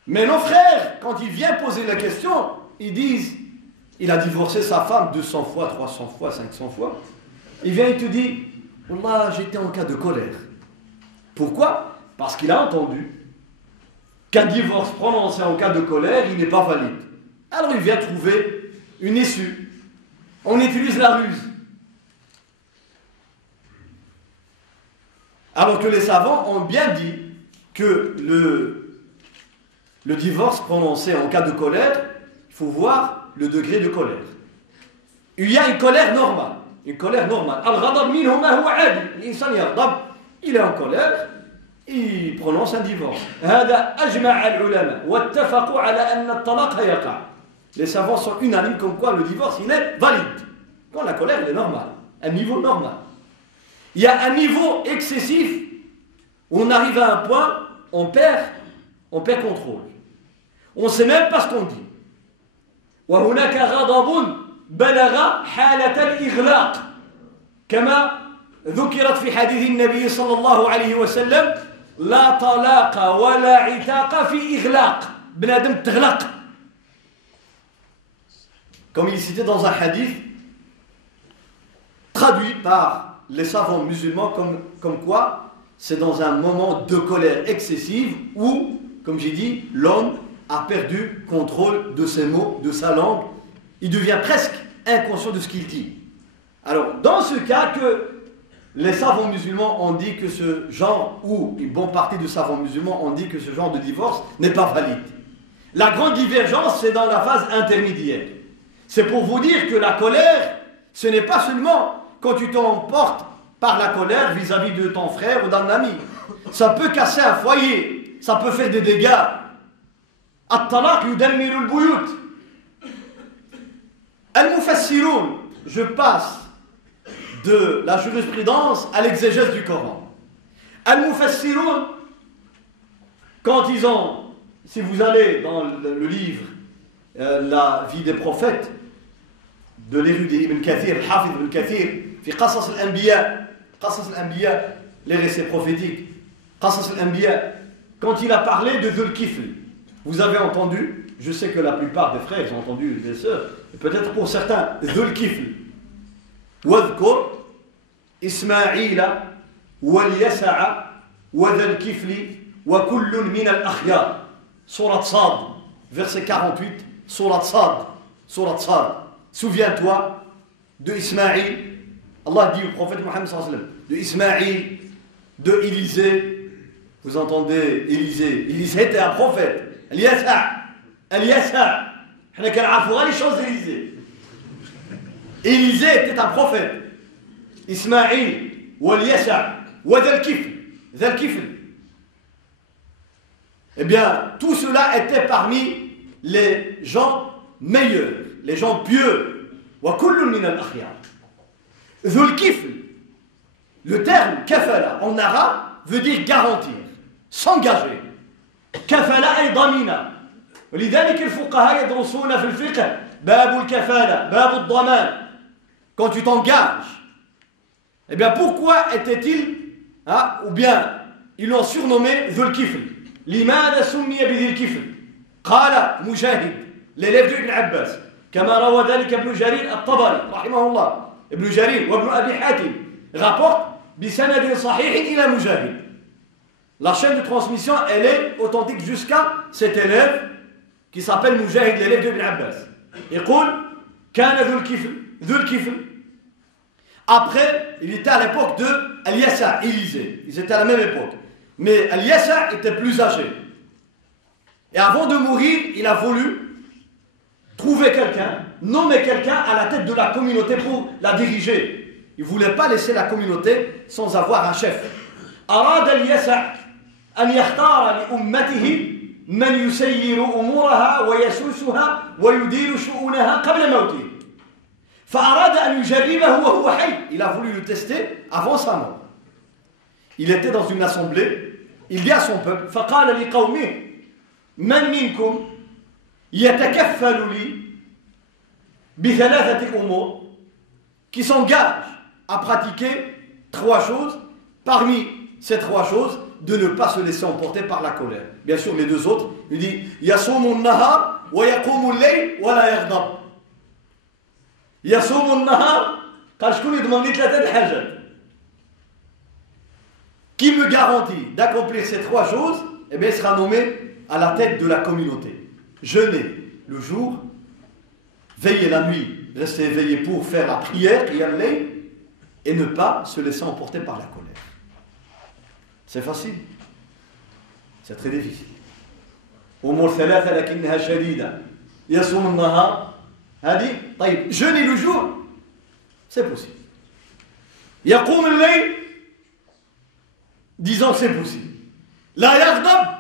Mais nos frères, quand ils viennent poser la question, ils disent il a divorcé sa femme 200 fois, 300 fois, 500 fois. Il vient et te dit Wallah, j'étais en cas de colère. Pourquoi? Parce qu'il a entendu qu'un divorce prononcé en cas de colère, il n'est pas valide. Alors il vient trouver une issue. On utilise la ruse. Alors que les savants ont bien dit que le divorce prononcé en cas de colère, il faut voir le degré de colère. Il y a une colère normale. Une colère normale. Al-ghadab minhu ma huwa adi. L'insan yaghdab, il est en colère, il prononce un divorce. هذا أجمع العلماء واتفقوا على أن الطلاق يقع. Les savants sont unanimes comme quoi le divorce il est valide. Quand la colère elle est normale, un niveau normal. Il y a un niveau excessif où on arrive à un point, on perd contrôle. On ne sait même pas ce qu'on dit. وهناك غضب بلغ حالة الإغلاق كما ذكرت في حديث النبي صلى الله عليه وسلم لا طلاق ولا عتاق في إغلاق بنادم تغلق. Comme il est cité dans un hadith traduit par les savants musulmans comme quoi c'est dans un moment de colère excessive où, comme j'ai dit, l'homme a perdu contrôle de ses mots, de sa langue. Il devient presque inconscient de ce qu'il dit. Alors, dans ce cas que les savants musulmans ont dit que ce genre, ou une bonne partie de savants musulmans ont dit que ce genre de divorce n'est pas valide. La grande divergence, c'est dans la phase intermédiaire. C'est pour vous dire que la colère, ce n'est pas seulement quand tu t'emportes par la colère vis-à-vis de ton frère ou d'un ami. Ça peut casser un foyer, ça peut faire des dégâts. At-talaq yudammiru al-buyut. Al-mufassiroun, je passe de la jurisprudence à l'exégèse du Coran. Al-mufassiroun, quand ils ont, si vous allez dans le livre La vie des prophètes de l'érudit Ibn Kathir, Hafid Ibn Kathir, fi Qasas al-Anbiya, les récits prophétiques, Qasas al-Anbiya, quand il a parlé de Dhul Kifl, vous avez entendu, je sais que la plupart des frères ont entendu, des sœurs, et peut-être pour certains, Dhul Kifl. Wadhkur Ismaïla wal Yasa'a wa Dhul Kifli wa kullun min al-akhyar. Surat Sad, verset 48, Surat Sad. Souviens-toi de Ismaïl. Allah dit au prophète Mohammed sallallahu alayhi wa sallam, de Ismaïl, de Élisée. Vous entendez Élisée? Élisée était un prophète. Al-Yasa'. On a les choses d'Élisée. Élisée était un prophète. Ismaïl, wal-Yasa', wa Dhul Kifl. Eh bien, tout cela était parmi les gens meilleurs, les gens pieux. Wa kullun min al-akhyar. Dhul Kifl, le terme kafala en arabe veut dire garantir, s'engager. كفلا أي ضمينة ولذلك الفقهاء يدرسون في الفقه باب الكفالة باب الضمان. Quand tu t'engages, eh bien pourquoi était-il ou bien ils l'ont surnommé Dhul Kifl. لماذا سمي بذي الكفل؟ قال مجاهد l'élève de Ibn Abbas كما روى ذلك ابن جرير الطبري رحمه الله. ابن جرير وابن أبي حاتم rapporte بسند صحيح إلى مجاهد. La chaîne de transmission, elle est authentique jusqu'à cet élève qui s'appelle Mujahid, l'élève de Ibn Abbas. Il dit, Kana Dhul Kifl. Après, il était à l'époque de Al-Yasa', Élisée. Ils étaient à la même époque. Mais Al-Yasa' était plus âgé. Et avant de mourir, il a voulu trouver quelqu'un, nommer quelqu'un à la tête de la communauté pour la diriger. Il ne voulait pas laisser la communauté sans avoir un chef. أراد اليسع أن يختار لأمته من يسير أمورها ويسوسها ويدير شؤونها قبل موته. فأراد أن يجربه وهو حي. Il a voulu le tester avant sa mort. Il était dans une assemblée. Il dit à son peuple فقال لقومه من منكم يتكفل لي بثلاثة أمور, qui s'engage à pratiquer trois choses. Parmi ces trois choses, de ne pas se laisser emporter par la colère. Bien sûr, les deux autres, il dit Yasumu an-nahar wa yaqumu al-layl wa la yaghdab. Yasumu an-nahar, قال شكون يضمن لي ثلاثة الحاجات. Qui me garantit d'accomplir ces trois choses, eh bien, il sera nommé à la tête de la communauté. Jeûner le jour, veiller la nuit, rester éveillé pour faire la prière, et ne pas se laisser emporter par la colère. C'est facile. C'est très difficile. أمور ثلاثة لكنها شديدة. يصوم النهار. هذه طيب jeûner le jour. C'est possible. يقوم الليل. Disons que c'est possible. لا يغضب.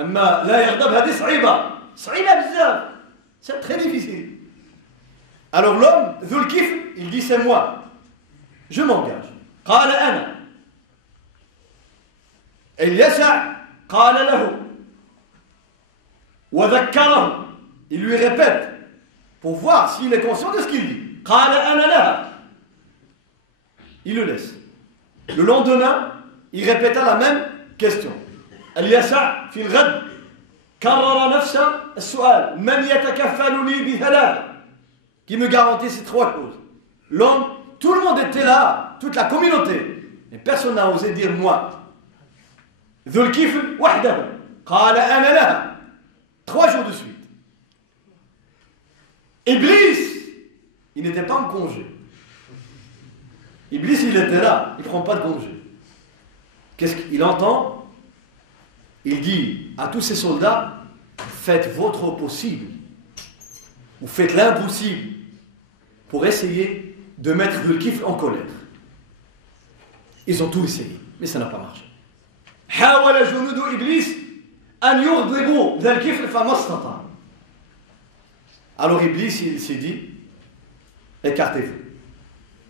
أما لا يغضب هذه صعيبة. صعيبة بزاف. C'est très difficile. Alors l'homme, ذو الكفل, il dit c'est moi. Je m'engage. قال أنا. اليسع قال له وذكره. Il lui répète pour voir s'il est conscient de ce qu'il dit. قال أنا لها. Il le laisse. Le lendemain, il répéta la même question. اليسع في الغد كرر نفس السؤال. من يتكفل لي بثلاثة. Qui me garantit ces trois choses. L'homme, tout le monde était là, toute la communauté. Mais personne n'a osé dire moi. ذو الكفل وحده قال أنا لها. 3 jours de suite. Iblis, il n'était pas en congé. Iblis, il était là, il ne prend pas de congé. Qu'est-ce qu'il entend? Il dit à tous ses soldats, faites votre possible, ou faites l'impossible, pour essayer de mettre Dhul Kifl en colère. Ils ont tout essayé, mais ça n'a pas marché. حاول جنود إبليس أن يغضبوا ذا الكفل فما استطاع. Alors Iblis, il s'est dit, écartez-vous,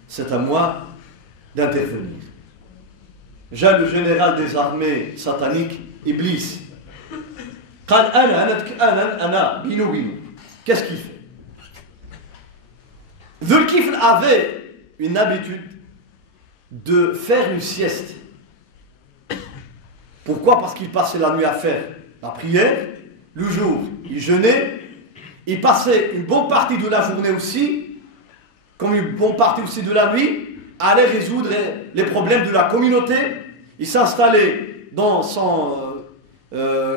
c'est à moi d'intervenir. J'ai le général des armées sataniques, Iblis. قال أنا بينو. Qu'est-ce qu'il fait? Dhul Kifl avait une habitude de faire une sieste. Pourquoi? Parce qu'il passait la nuit à faire la prière, le jour il jeûnait, il passait une bonne partie de la journée aussi, comme une bonne partie aussi de la nuit, à aller résoudre les problèmes de la communauté. Il s'installait dans son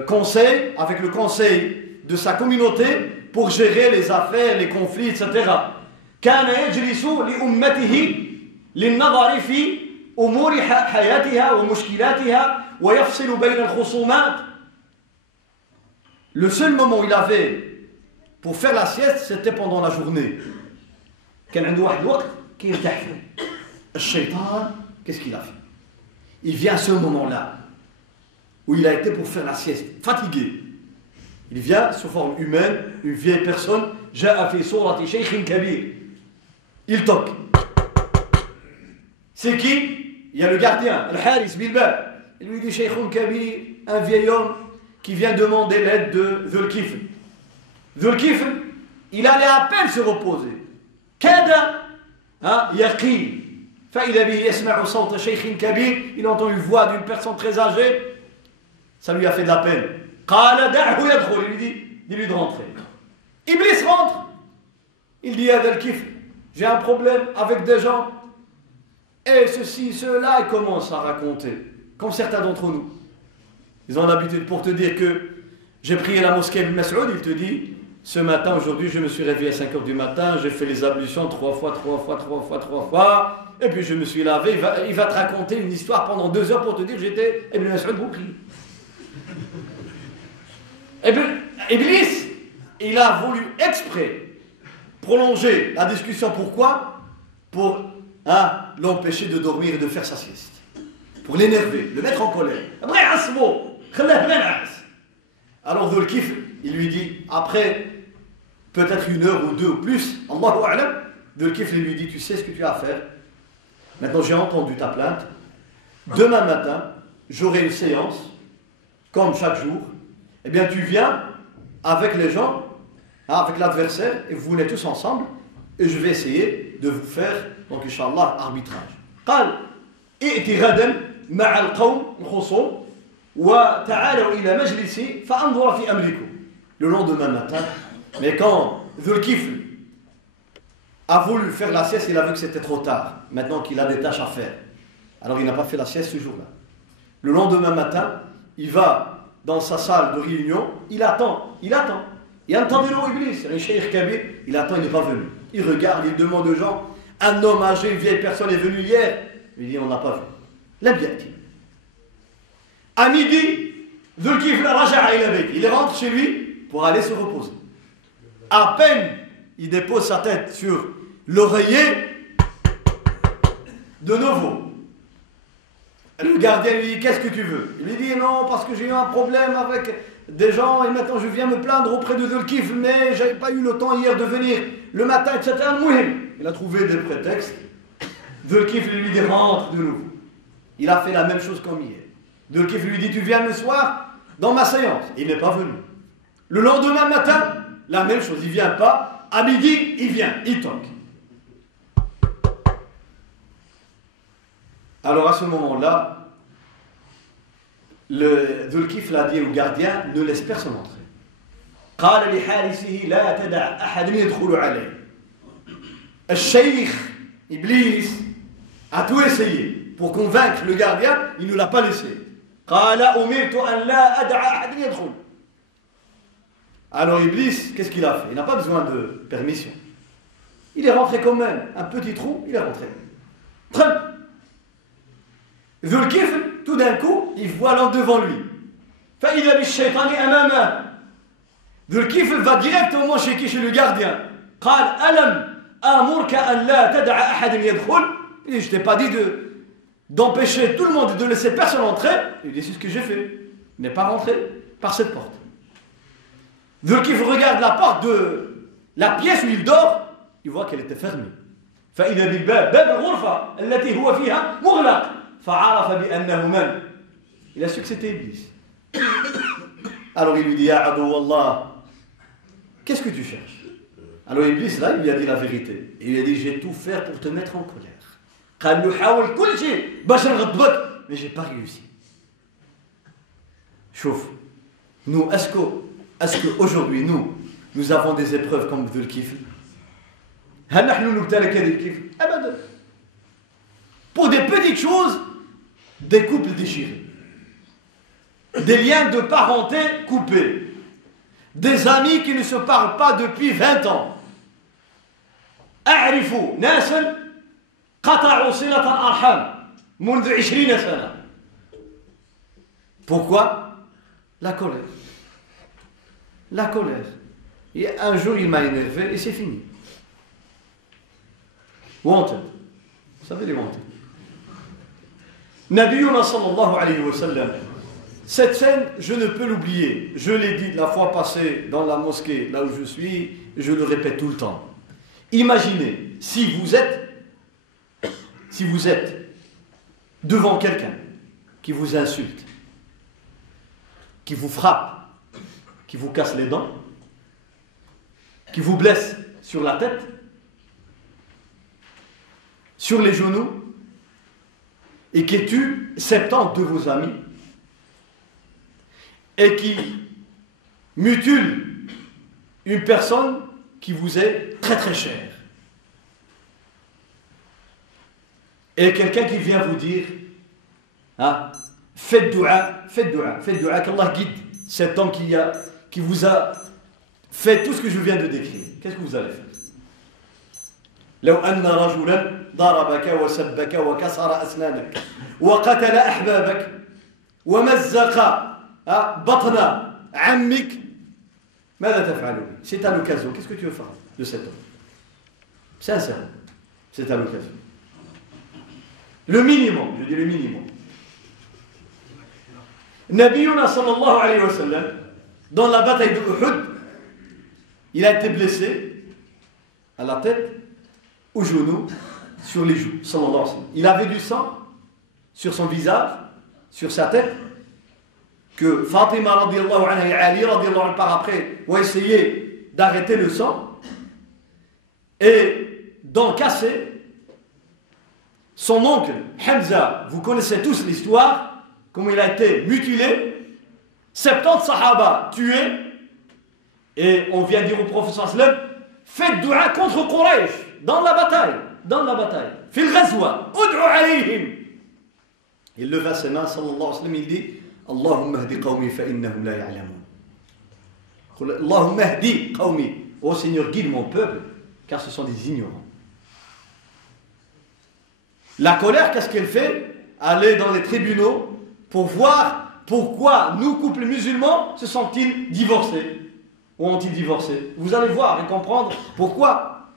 conseil, avec le conseil de sa communauté, pour gérer les affaires, les conflits, etc. كان يجلس لأمته للنظر في أمور حياتها ومشكلاتها ويفصل بين الخصومات. Le seul moment où il avait pour faire la sieste, c'était pendant la journée. كان عنده واحد الوقت كيرتاح فيه. الشيطان, qu'est-ce qu'il a fait? Il vient à ce moment-là où il a été pour faire la sieste, fatigué. Il vient sous forme humaine, une vieille personne. جاء في صورة شيخ كبير. Il toque. C'est qui? Il y a le gardien, le Haris Bilbal. Il lui dit Cheikhoun Kabir, un vieil homme qui vient demander l'aide de Dhul Kifl. Dhul Kifl, il allait à peine se reposer. Kada yaqin. فإذا به يسمع صوت شيخ كبير. Il entend une voix d'une personne très âgée. Ça lui a fait de la peine. قال دعه يدخل. Il lui dit, dis-lui de rentrer. Iblis rentre. Il dit à Dhul Kifl, j'ai un problème avec des gens. Et ceci, cela, il commence à raconter. Comme certains d'entre nous. Ils ont l'habitude pour te dire que j'ai prié la mosquée Ibn Mas'ud, il te dit, ce matin, aujourd'hui, je me suis réveillé à 5h du matin, j'ai fait les ablutions 3 fois, et puis je me suis lavé. Il va te raconter une histoire pendant 2 heures pour te dire, j'étais Ibn Mas'ud pour prier. Et puis, Iblis, il a voulu exprès prolonger la discussion. Pourquoi? Pour l'empêcher de dormir et de faire sa sieste. Pour l'énerver, le mettre en colère. Alors Dhul Kifl, il lui dit, après peut-être 1 heure ou 2 ou plus, Allahu A'lam, Dhul Kifl lui dit, tu sais ce que tu as à faire? Maintenant j'ai entendu ta plainte. Demain matin, j'aurai une séance, comme chaque jour. Eh bien tu viens avec les gens, avec l'adversaire, et vous venez tous ensemble, et je vais essayer de vous faire, donc Inch'Allah, arbitrage. قال ائتي غدا مع القوم الخصوم وتعالوا إلى مجلسي فأنظر في أمركم. Le lendemain matin, mais quand Dhul Kifl a voulu faire la sieste, il a vu que c'était trop tard, maintenant qu'il a des tâches à faire. Alors il n'a pas fait la sieste ce jour-là. Le lendemain matin, il va dans sa salle de réunion, il attend. Il entend Iblis, un cheikh kabir, il attend, il n'est pas venu. Il regarde, il demande aux gens, un homme âgé, une vieille personne est venue hier. Il dit, on n'a pas vu. L'Abiati. À midi, Dhul Kifl raja'a ila bayt. Il rentre chez lui pour aller se reposer. À peine il dépose sa tête sur l'oreiller, de nouveau. Le gardien lui dit, qu'est-ce que tu veux? Il lui dit, non, parce que j'ai eu un problème avec des gens et maintenant je viens me plaindre auprès de Dhul Kifl, mais j'avais pas eu le temps hier de venir le matin, etc. Il a trouvé des prétextes. Dhul Kifl lui dit, rentre de nouveau. Il a fait la même chose comme hier. Dhul Kifl lui dit, tu viens le soir dans ma séance. Il n'est pas venu. Le lendemain matin, la même chose, il ne vient pas. À midi, il vient, il toque. Alors à ce moment-là, Dhul Kifl a dit au gardien, ne laisse personne entrer. قال لحارسه لا تدع أحد يدخل عليه. الشيخ Iblis a tout essayé pour convaincre le gardien, il ne l'a pas laissé. قال أمرت أن لا أدع أحد يدخل. Alors Iblis, qu'est-ce qu'il a fait? Il n'a pas besoin de permission. Il est rentré quand même, un petit trou, il est rentré. Très. Dhul Kifl, tout d'un coup, il voit l'un devant lui. فإذا بالشيطان أمامه. Dhul Kifl va directement chez le gardien. قال ألم أمرك أن لا تدع أحد يدخل. Et je t'ai pas dit d'empêcher tout le monde, de laisser personne entrer. Il dit, c'est ce que j'ai fait. Il n'est pas rentré par cette porte. Dhul Kifl regarde la porte de la pièce où il dort, il voit qu'elle était fermée. فإذا بالباب باب الغرفة التي هو فيها مغلق فعرف بأنه من. Il a su que c'était Iblis. Alors il lui dit, Ya Adu Allah, qu'est-ce que tu cherches? Alors Iblis là, il lui a dit la vérité. Il lui a dit, j'ai tout fait pour te mettre en colère. قال له حاول كل شيء باش نغضبك mais j'ai pas réussi. Chauffe. Nous, est-ce que aujourd'hui nous avons des épreuves comme Dhul Kifl? هل نحن نبتلى كذل كيف؟ أبدا. Pour des petites choses, des couples déchirés, des liens de parenté coupés, des amis qui ne se parlent pas depuis 20 ans. أعرف ناسا قطعوا صلة الأرحام منذ 20 سنة. Pourquoi? La colère. La colère. Et un jour, il m'a énervé et c'est fini. Wanted. Vous savez les wanted. Nabiyuna sallallahu alayhi wa sallam. Cette scène, je ne peux l'oublier. Je l'ai dit la fois passée dans la mosquée, là où je suis, je le répète tout le temps. Imaginez, si vous êtes devant quelqu'un qui vous insulte, qui vous frappe, qui vous casse les dents, qui vous blesse sur la tête, sur les genoux, et qui tue 70 de vos amis, et qui mutile une personne qui vous est très très chère. Et quelqu'un qui vient vous dire, faites dua, qu'Allah guide cet homme qui vous a fait tout ce que je viens de décrire. Qu'est-ce que vous allez faire? لو أن رجلا ضربك وسبك وكسر أسنانك وقتل أحبابك ومزق بطن عمك ماذا تفعل؟ C'est à l'occasion. Qu'est-ce que tu veux faire de cet homme? Sincèrement, c'est à l'occasion. Le minimum, je dis le minimum. Nabiyuna sallallahu alayhi wa sallam, dans la bataille de Uhud, il a été blessé à la tête, aux genoux, sur les joues, sallallahu alayhi wa sallam. Il avait du sang sur son visage, sur sa tête, que Fatima radiallahu anha et Ali radiallahu anha par après ont essayé d'arrêter le sang, et d'en casser. Son oncle, Hamza, vous connaissez tous l'histoire, comment il a été mutilé, 70 sahaba tués, et on vient dire au prophète sallam, faites dua contre Quraysh, dans la bataille, fil ghazwa, ud'u alayhim. Il leva ses mains, sallallahu alayhi wa sallam, il dit, Allahumma hdi qawmi fa innahum la ya'lamun. Allahumma hdi qawmi, ô Seigneur, guide mon peuple, car ce sont des ignorants. La colère, qu'est-ce qu'elle fait? Aller dans les tribunaux pour voir pourquoi nos couples musulmans se sont-ils divorcés ou ont-ils divorcé? Vous allez voir et comprendre pourquoi.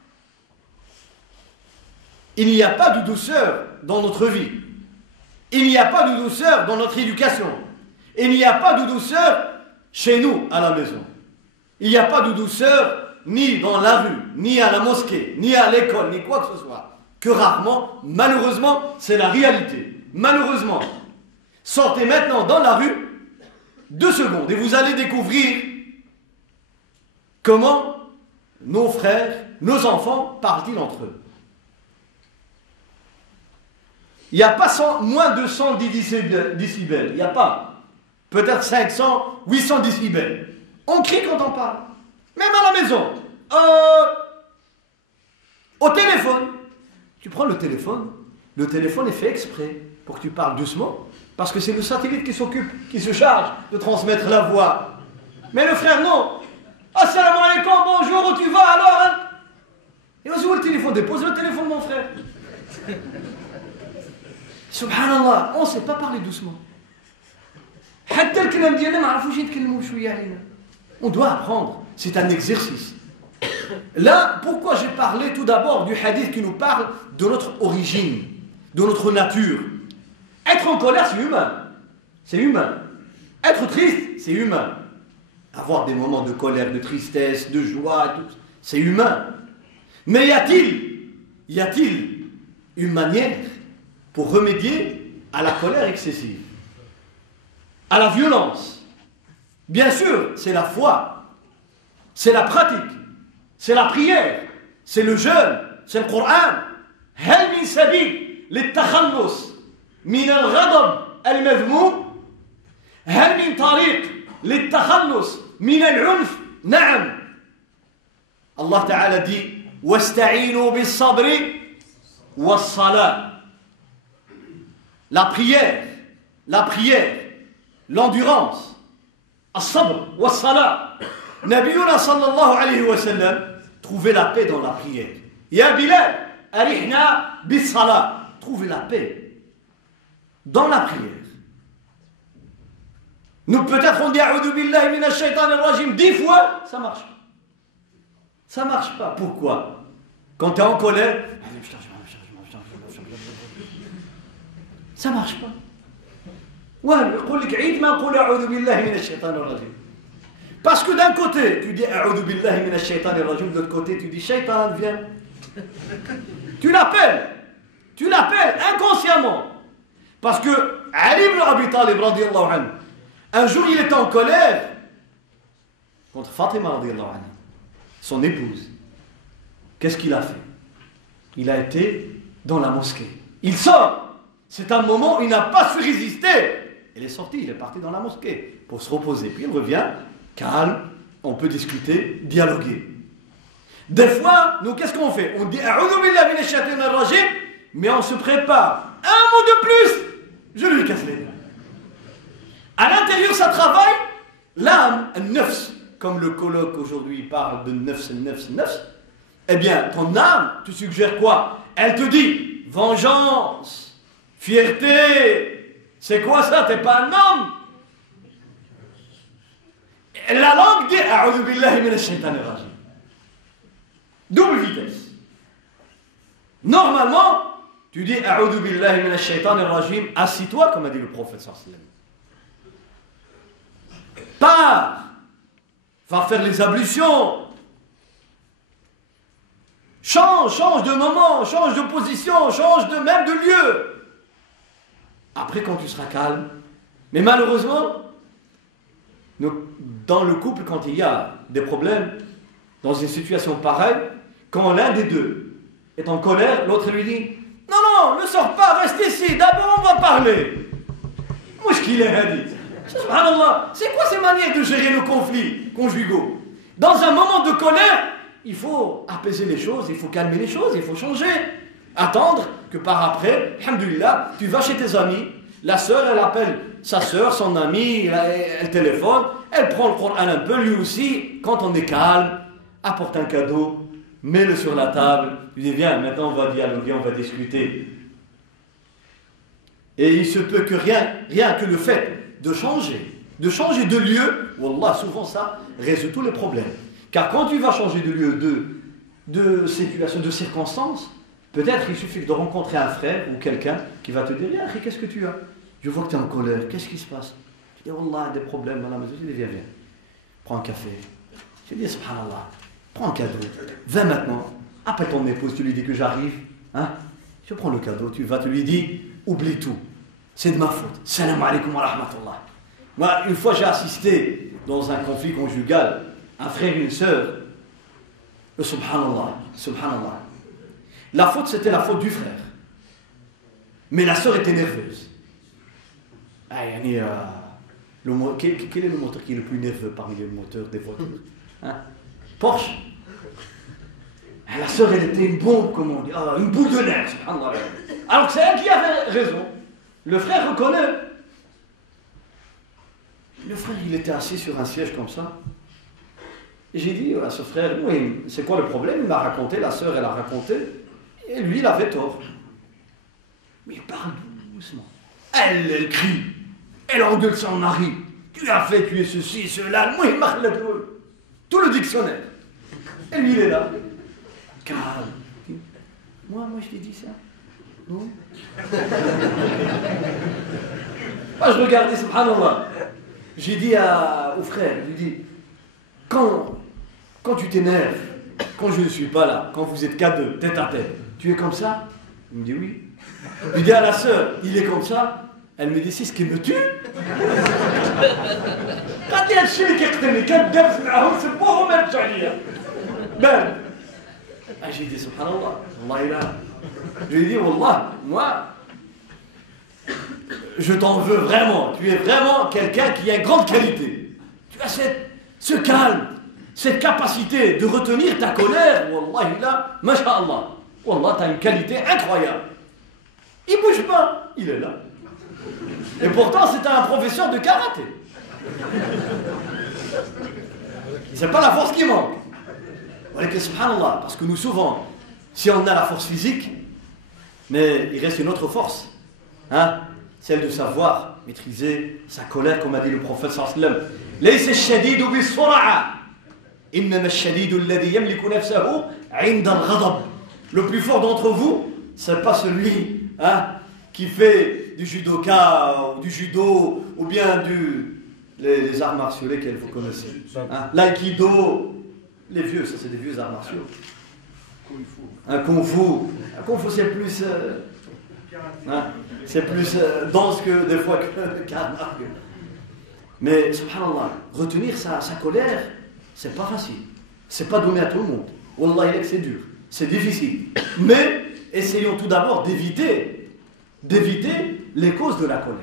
Il n'y a pas de douceur dans notre vie. Il n'y a pas de douceur dans notre éducation. Il n'y a pas de douceur chez nous, à la maison. Il n'y a pas de douceur ni dans la rue, ni à la mosquée, ni à l'école, ni quoi que ce soit. Que rarement, malheureusement, c'est la réalité. Malheureusement. Sortez maintenant dans la rue, 2 secondes, et vous allez découvrir comment nos frères, nos enfants parlent-ils entre eux. Il n'y a pas moins de 110 décibels. Il n'y a pas. Peut-être 500, 800 décibels. On crie quand on parle. Même à la maison. Au téléphone. Tu prends le téléphone est fait exprès pour que tu parles doucement. Parce que c'est le satellite qui se charge de transmettre la voix. Mais le frère, non. Assalamu alaikum, bonjour, où tu vas alors hein? Et vas-y, où le téléphone? Dépose le téléphone, mon frère. Subhanallah, on ne sait pas parler doucement. On doit apprendre, c'est un exercice. Là, pourquoi j'ai parlé tout d'abord du hadith qui nous parle de notre origine, de notre nature. Être en colère, c'est humain. C'est humain. Être triste, c'est humain. Avoir des moments de colère, de tristesse, de joie, c'est humain. Mais y a-t-il une manière pour remédier à la colère excessive, à la violence? Bien sûr, c'est la foi, c'est la pratique, c'est la prière, c'est le jeûne, c'est le Coran. هل من سبيل للتخلص من الغضب المذموم؟ هل من طريق للتخلص من العنف؟ نعم. الله تعالى dit واستعينوا بالصبر والصلاة. La prière, l'endurance, as-sabr wa as-salat. Nabiyuna sallallahu alayhi wa sallam trouvait la paix dans la prière. Ya Bilal, arihna bis-salat. Trouvez la paix dans la prière. Nous peut-être on dit a'udhu billahi minash shaitanir rajim 10 fois, ça marche. Ça marche pas. Pourquoi? Quand tu es en colère, ça marche pas. Parce que d'un côté, tu dis a'udhu billahi minash shaitanir rajim, de l'autre côté, tu dis shaitan, viens. Tu l'appelles inconsciemment. Parce que Ali ibn Abi Talib radiyallahu anhu, un jour il était en colère contre Fatima radiyallahu anha, son épouse. Qu'est-ce qu'il a fait? Il a été dans la mosquée. Il sort. C'est un moment où il n'a pas su résister. Il est sorti, il est parti dans la mosquée pour se reposer. Puis il revient, calme, on peut discuter, dialoguer. Des fois, nous, qu'est-ce qu'on fait? On dit a'udhu billahi minash shaitanir rajim, mais on se prépare. Un mot de plus, je lui casse les dents. À l'intérieur, ça travaille l'âme, nafs, comme le colloque aujourd'hui parle de nafs. Eh bien, ton âme, tu suggères quoi? Elle te dit vengeance, fierté. C'est quoi ça? T'es pas un homme. La langue dit a'udhu billahi minash shaitanir rajim. Double vitesse. Normalement, tu dis a'udhu billahi minash shaitanir rajim, assis-toi, comme a dit le prophète sallallahu alayhi wa sallam. Pars, va faire les ablutions. Change de moment, change de position, change même de lieu. Après, quand tu seras calme. Mais malheureusement, dans le couple, quand il y a des problèmes, dans une situation pareille, quand l'un des deux est en colère, l'autre lui dit « Non, ne sors pas, reste ici, d'abord on va parler. » Mouchkil est hadith. Subhanallah, c'est quoi ces manières de gérer nos conflits conjugaux? Dans un moment de colère, il faut apaiser les choses, il faut calmer les choses, il faut changer. Attendre que par après, alhamdoulilah, tu vas chez tes amis, la sœur, elle appelle sa sœur, son amie, elle téléphone, elle prend le Coran un peu, lui aussi, quand on est calme, apporte un cadeau, mets-le sur la table, lui dis viens, maintenant on va dialoguer, on va discuter. Et il se peut que rien que le fait de changer de lieu. Wallah, souvent ça résout tous les problèmes. Car quand tu vas changer de lieu, de situation, de circonstances, peut-être il suffit de rencontrer un frère ou quelqu'un qui va te dire « Yahri, qu'est-ce que tu as? Je vois que tu es en colère, qu'est-ce qui se passe ?» Je dis « Wallah, des problèmes dans la maison. » Je dis « Viens, prends un café. » Je dis « Subhanallah, prends un cadeau. Va maintenant, appelle ton épouse, tu lui dis que j'arrive. Hein? Je prends le cadeau, tu vas, tu lui dis « Oublie tout, c'est de ma faute. Salam alaikum wa rahmatullah. » Moi, une fois, j'ai assisté dans un conflit conjugal, un frère et une sœur. Subhanallah. La faute, c'était la faute du frère. Mais la sœur était nerveuse. Quel est le moteur qui est le plus nerveux parmi les moteurs des voitures? Hein? Porsche. La sœur, elle était une bombe, comme on dit. Une boule de nerfs, subhanallah. Alors que c'est elle qui avait raison. Le frère reconnaît. Le frère, il était assis sur un siège comme ça. Et j'ai dit à ce frère, oui, c'est quoi le problème? Il m'a raconté, la sœur, elle a raconté. Et lui, il avait tort. Mais il parle doucement. Elle crie. Elle engueule son mari. Tu as fait, tu es ceci, cela. Moi, il marque tout le dictionnaire. Et lui, il est là. Calme. Moi, je t'ai dit ça. Non? Moi, je regardais, subhanallah. J'ai dit au frère, je lui dis, quand tu t'énerves, quand je ne suis pas là, quand vous êtes qu'à deux, tête à tête, tu es comme ça? Il me dit oui. Je dis à la sœur, il est comme ça? Elle me dit, c'est ce qui me tue. J'ai dit, subhanallah, Allah ilah. Je lui ai dit, wallah, moi, je t'en veux vraiment. Tu es vraiment quelqu'un qui a une grande qualité. Tu as ce calme, cette capacité de retenir ta colère. Wallah ilah, masha'Allah. Wallah, tu as une qualité incroyable. Il ne bouge pas, il est là. Et pourtant, c'est un professeur de karaté. C'est pas la force qui manque. Subhanallah, parce que nous souvent, si on a la force physique, mais il reste une autre force, hein, celle de savoir maîtriser sa colère, comme a dit le prophète sallallahu alayhi wa sallam. Laysa ash-shadidu bis-sur'a, innama ash-shadidu alladhi yamliku nafsahu 'inda al-ghadab. Le plus fort d'entre vous, c'est pas celui, hein, qui fait du judoka ou du judo ou bien les arts martiaux lesquels vous connaissez, hein, l'aïkido. Les vieux, ça c'est des vieux arts martiaux. Un kung fu. Un kung fu c'est plus dense que des fois que karate. Mais subhanallah, retenir sa colère, c'est pas facile. C'est pas donné à tout le monde. Wallah, c'est dur. C'est difficile. Mais essayons tout d'abord d'éviter les causes de la colère.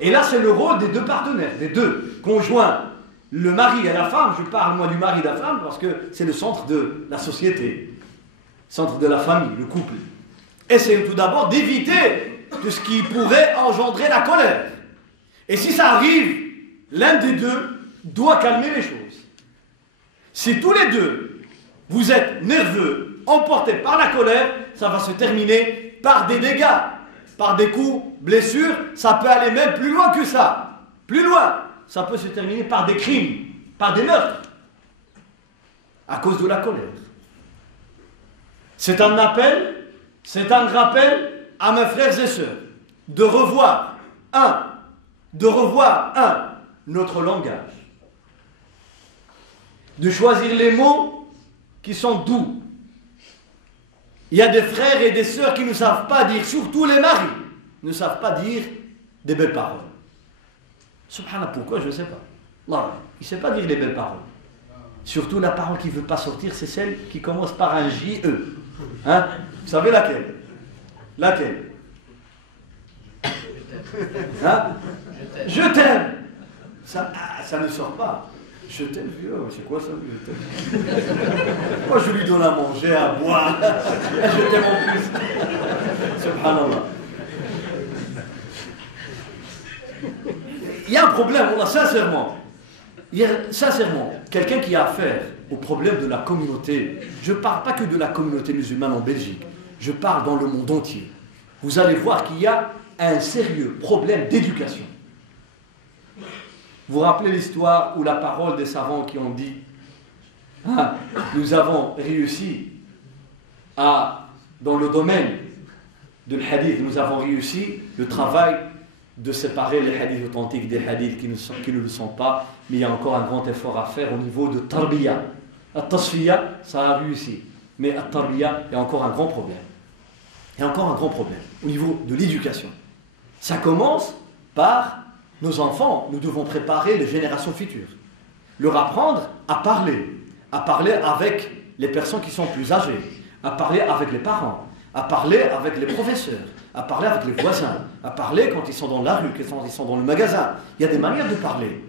Et là, c'est le rôle des deux partenaires, des deux conjoints. Le mari et la femme, je parle moi du mari et de la femme parce que c'est le centre de la société, centre de la famille, le couple. Essayons tout d'abord d'éviter tout ce qui pourrait engendrer la colère. Et si ça arrive, l'un des deux doit calmer les choses. Si tous les deux, vous êtes nerveux, emportés par la colère, ça va se terminer par des dégâts, par des coups, blessures, ça peut aller même plus loin que ça. Plus loin. Ça peut se terminer par des crimes, par des meurtres, à cause de la colère. C'est un appel, c'est un rappel à mes frères et sœurs de revoir notre langage, de choisir les mots qui sont doux. Il y a des frères et des sœurs qui ne savent pas dire, surtout les maris, ne savent pas dire des belles paroles. Subhanallah, pourquoi? Je ne sais pas. Allah, il ne sait pas dire des belles paroles. Surtout la parole qui ne veut pas sortir, c'est celle qui commence par un J-E. Hein? Vous savez laquelle? Laquelle? Hein? Je t'aime. Ça ne sort pas. Je t'aime, c'est quoi ça? Je t'aime. Moi je lui donne à manger, à boire. Je t'aime en plus. Subhanallah. Il y a un problème, on a sincèrement. Quelqu'un qui a affaire au problème de la communauté. Je ne parle pas que de la communauté musulmane en Belgique. Je parle dans le monde entier. Vous allez voir qu'il y a un sérieux problème d'éducation. Vous vous rappelez l'histoire ou la parole des savants qui ont dit nous avons réussi dans le domaine de l'hadith, nous avons réussi le travail de séparer les hadiths authentiques des hadiths qui ne le sont pas, mais il y a encore un grand effort à faire au niveau de tarbiya. At-tasfiya, ça a réussi, mais at-tarbiya, il y a encore un grand problème. Il y a encore un grand problème au niveau de l'éducation. Ça commence par nos enfants. Nous devons préparer les générations futures, leur apprendre à parler avec les personnes qui sont plus âgées, à parler avec les parents, à parler avec les professeurs, à parler avec les voisins, à parler quand ils sont dans la rue, quand ils sont dans le magasin. Il y a des manières de parler.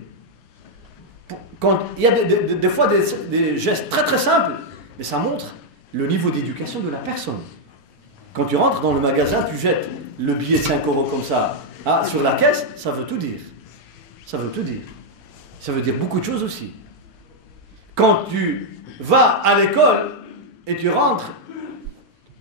Il y a des fois des gestes très très simples, mais ça montre le niveau d'éducation de la personne. Quand tu rentres dans le magasin, tu jettes le billet de 5 € comme ça sur la caisse, ça veut tout dire. Ça veut tout dire. Ça veut dire beaucoup de choses aussi. Quand tu vas à l'école et tu rentres,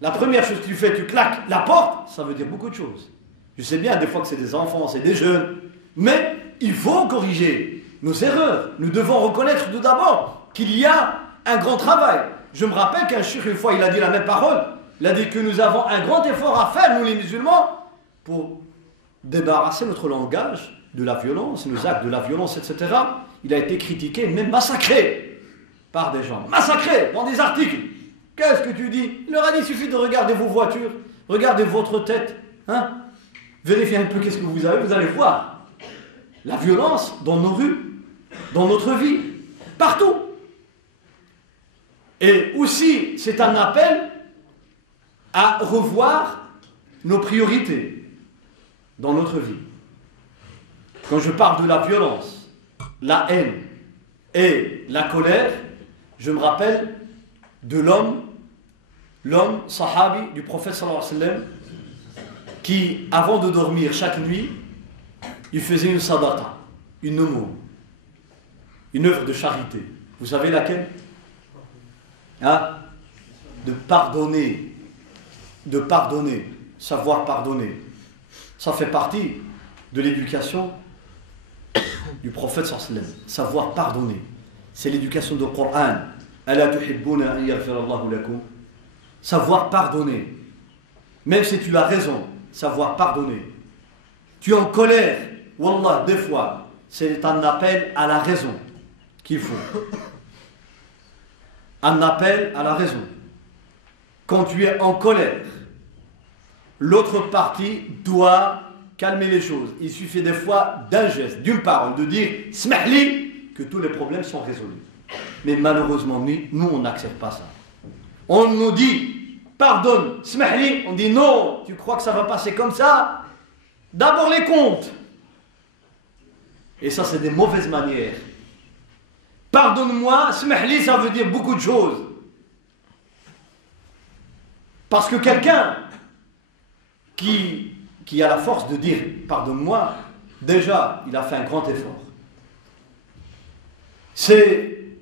la première chose que tu fais, tu claques la porte, ça veut dire beaucoup de choses. Je sais bien des fois que c'est des enfants, c'est des jeunes, mais il faut corriger nos erreurs. Nous devons reconnaître tout d'abord qu'il y a un grand travail. Je me rappelle qu'un cheikh, une fois, il a dit la même parole. Il a dit que nous avons un grand effort à faire, nous les musulmans, pour débarrasser notre langage de la violence, nos actes de la violence, etc. Il a été critiqué, même massacré par des gens. Massacré dans des articles. Qu'est-ce que tu dis? Il leur a dit, il suffit de regarder vos voitures, regardez votre tête, vérifiez un peu qu'est-ce que vous avez, vous allez voir la violence dans nos rues, dans notre vie, partout. Et aussi, c'est un appel à revoir nos priorités dans notre vie. Quand je parle de la violence, la haine et la colère, je me rappelle de l'homme sahabi du prophète sallallahu alayhi wa sallam, qui, avant de dormir chaque nuit, il faisait une sadaqa, une aumône, une œuvre de charité. Vous savez laquelle? De pardonner, savoir pardonner. Ça fait partie de l'éducation du prophète sallallahu alayhi wa sallam, savoir pardonner. C'est l'éducation du Coran. Ala tuhibbuna an yaghfira Allahu lakum. Savoir pardonner. Même si tu as raison, savoir pardonner. Tu es en colère, wallah, des fois, c'est un appel à la raison qu'il faut. Un appel à la raison. Quand tu es en colère, l'autre partie doit calmer les choses. Il suffit des fois d'un geste, d'une parole, de dire « smahli » que tous les problèmes sont résolus. Mais malheureusement, nous, on n'accepte pas ça. On nous dit « pardonne, smahli », on dit « non, tu crois que ça va passer comme ça? D'abord les comptes ». Et ça, c'est des mauvaises manières. Pardonne-moi, smahli, ça veut dire beaucoup de choses. Parce que quelqu'un qui a la force de dire pardonne-moi, déjà, il a fait un grand effort. C'est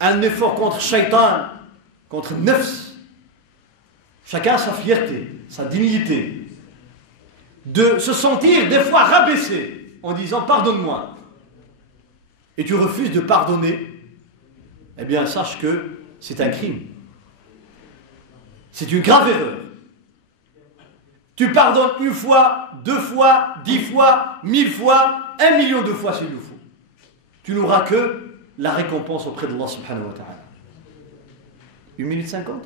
un effort contre shaitan, contre nafs. Chacun a sa fierté, sa dignité. De se sentir des fois rabaissé en disant pardonne-moi. Et tu refuses de pardonner, eh bien sache que c'est un crime. C'est une grave erreur. Tu pardonnes une fois, 2 fois, 10 fois, 1000 fois, 1 million de fois s'il le faut. Tu n'auras que la récompense auprès d'Allah subhanahu wa ta'ala. 1 minute 50.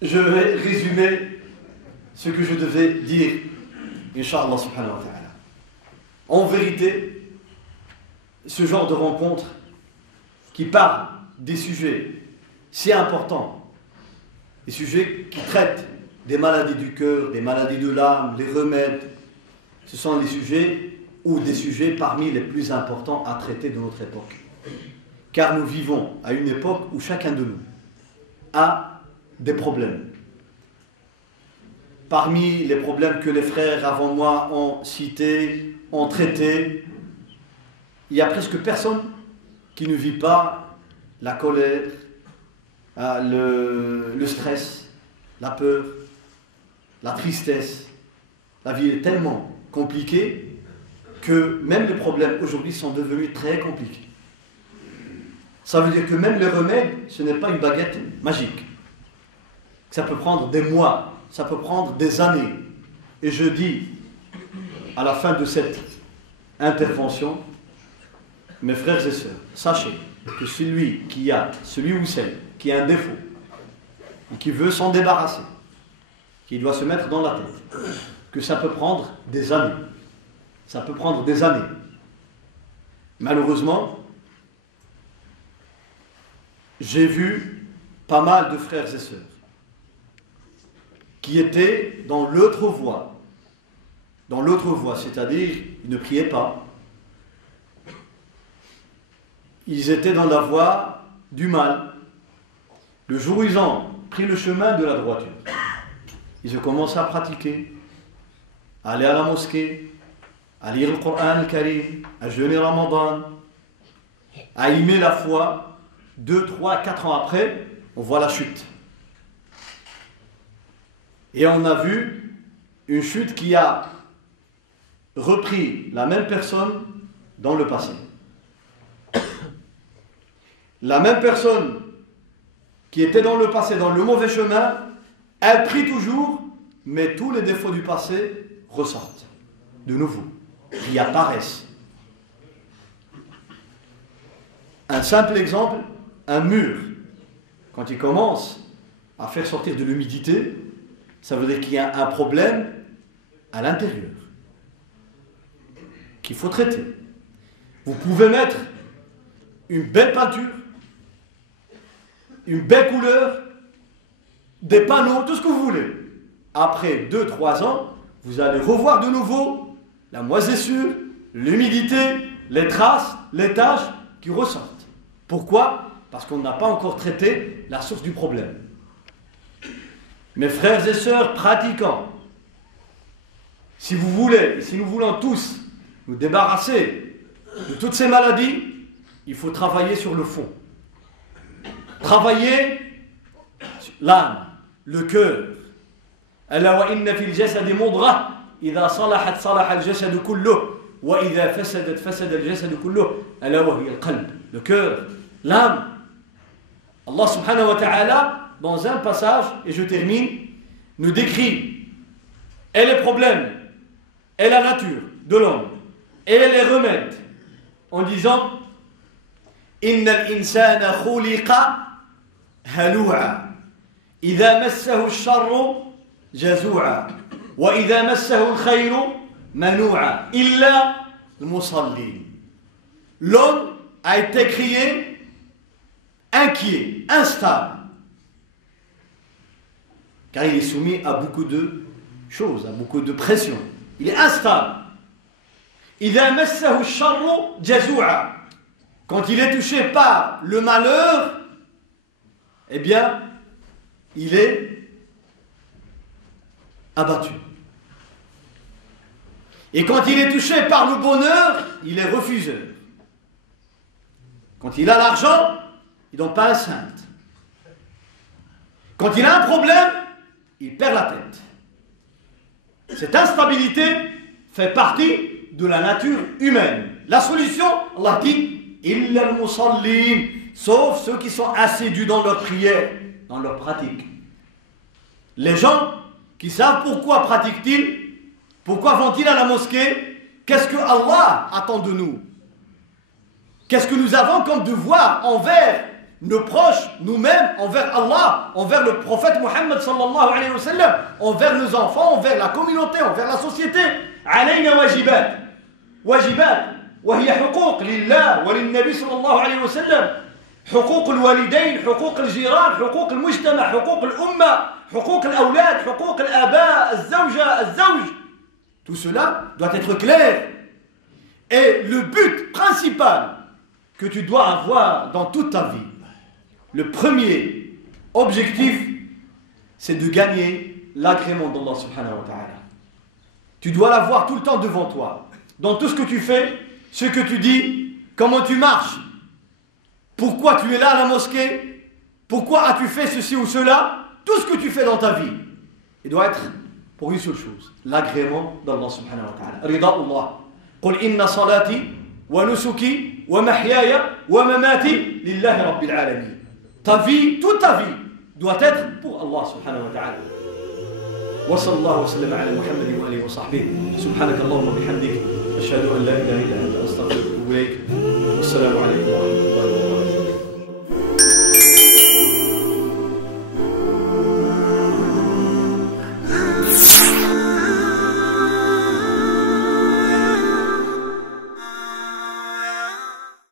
Je vais résumer ce que je devais dire, Inch'Allah subhanahu wa ta'ala. En vérité, ce genre de rencontre qui parle des sujets si importants, des sujets qui traitent des maladies du cœur, des maladies de l'âme, des remèdes, ce sont les sujets ou des sujets parmi les plus importants à traiter de notre époque. Car nous vivons à une époque où chacun de nous a des problèmes. Parmi les problèmes que les frères avant moi ont cités, ont traités, il n'y a presque personne qui ne vit pas la colère, le stress, la peur. la tristesse. La vie est tellement compliquée que même les problèmes aujourd'hui sont devenus très compliqués. Ça veut dire que même les remèdes, ce n'est pas une baguette magique. Ça peut prendre des mois, ça peut prendre des années. Et je dis, à la fin de cette intervention, mes frères et sœurs, sachez que celui ou celle qui a un défaut et qui veut s'en débarrasser, qui doit se mettre dans la tête, que ça peut prendre des années. Ça peut prendre des années. Malheureusement, j'ai vu pas mal de frères et sœurs qui étaient dans l'autre voie. Dans l'autre voie, c'est-à-dire, ils ne priaient pas. Ils étaient dans la voie du mal. Le jour où ils ont pris le chemin de la droiture, ils ont commencé à pratiquer, à aller à la mosquée, à lire le Coran al-Karim, à jeûner Ramadan, à aimer la foi. 2, 3, 4 ans après, on voit la chute. Et on a vu une chute qui a repris la même personne dans le passé. La même personne qui était dans le passé, dans le mauvais chemin, elle prie toujours, mais tous les défauts du passé ressortent de nouveau, qui apparaissent. Un simple exemple, un mur, quand il commence à faire sortir de l'humidité, ça veut dire qu'il y a un problème à l'intérieur qu'il faut traiter. Vous pouvez mettre une belle peinture, une belle couleur, des panneaux, tout ce que vous voulez. Après 2-3 ans, vous allez revoir de nouveau la moisissure, l'humidité, les traces, les taches qui ressortent. Pourquoi ? Parce qu'on n'a pas encore traité la source du problème. Mes frères et sœurs pratiquants, si vous voulez, et si nous voulons tous nous débarrasser de toutes ces maladies, il faut travailler sur le fond. Travailler sur l'âme, le cœur. ألا وإن في الجسد مضغة إذا صلحت صلح الجسد كله وإذا فسدت فسد الجسد كله ألا وهي القلب. Le cœur, l'âme. Allah subhanahu wa ta'ala, dans un passage, et je termine, nous décrit et les problèmes, et la nature de l'homme, et les remèdes, en disant إن الإنسان خلق هلوعا إذا مسه الشر جزوعا وإذا مسه الخير منوعا إلا المصلين. L'homme a été créé inquiet, instable, car il est soumis à beaucoup de choses, à beaucoup de pression. Il est instable. إذا مسه الشر جزوعا. Quand il est touché par le malheur, eh bien, il est abattu. Et quand il est touché par le bonheur, il est refuseur. Quand il a l'argent, il ne donne pas un centime. Quand il a un problème, il perd la tête. Cette instabilité fait partie de la nature humaine. La solution, Allah dit, إِلَّا الْمُصَلِّينَ, sauf ceux qui sont assidus dans leur prière, dans leur pratique. Les gens qui savent pourquoi pratiquent-ils, pourquoi vont-ils à la mosquée, qu'est-ce que Allah attend de nous, qu'est-ce que nous avons comme devoir envers nos proches, nous-mêmes, envers Allah, envers le prophète Muhammad sallallahu alayhi wa sallam, envers nos enfants, envers la communauté, envers la société. علينا واجبات واجبات وهي حقوق لله وللنبي صلى الله عليه وسلم، حقوق الوالدين، حقوق الجيران، حقوق المجتمع، حقوق الأمة، حقوق الأولاد، حقوق الآباء، الزوجة، الزوج. Tout cela doit être clair. Et le but principal que tu dois avoir dans toute ta vie, le premier objectif, c'est de gagner l'agrément d'Allah subhanahu wa ta'ala. Tu dois l'avoir tout le temps devant toi. Dans tout ce que tu fais, ce que tu dis, comment tu marches, pourquoi tu es là à la mosquée, pourquoi as-tu fait ceci ou cela, tout ce que tu fais dans ta vie, il doit être pour une seule chose, l'agrément d'Allah subhanahu wa ta'ala. Rida Allah. Qul inna salati wa nusuki wa mahyaya wa mamati lillahi rabbil alamin. Ta vie, toute ta vie doit être pour Allah subhanahu wa ta'ala. Wa sallallahu wa sallam ala Muhammadin wa alihi wa sahbihi. Subhanakallahumma bihamdik. Ashhadu an la ilaha illa anta astaghfiruka wa atubu ilayk. Wassalamu alaykum wa rahmatullahi.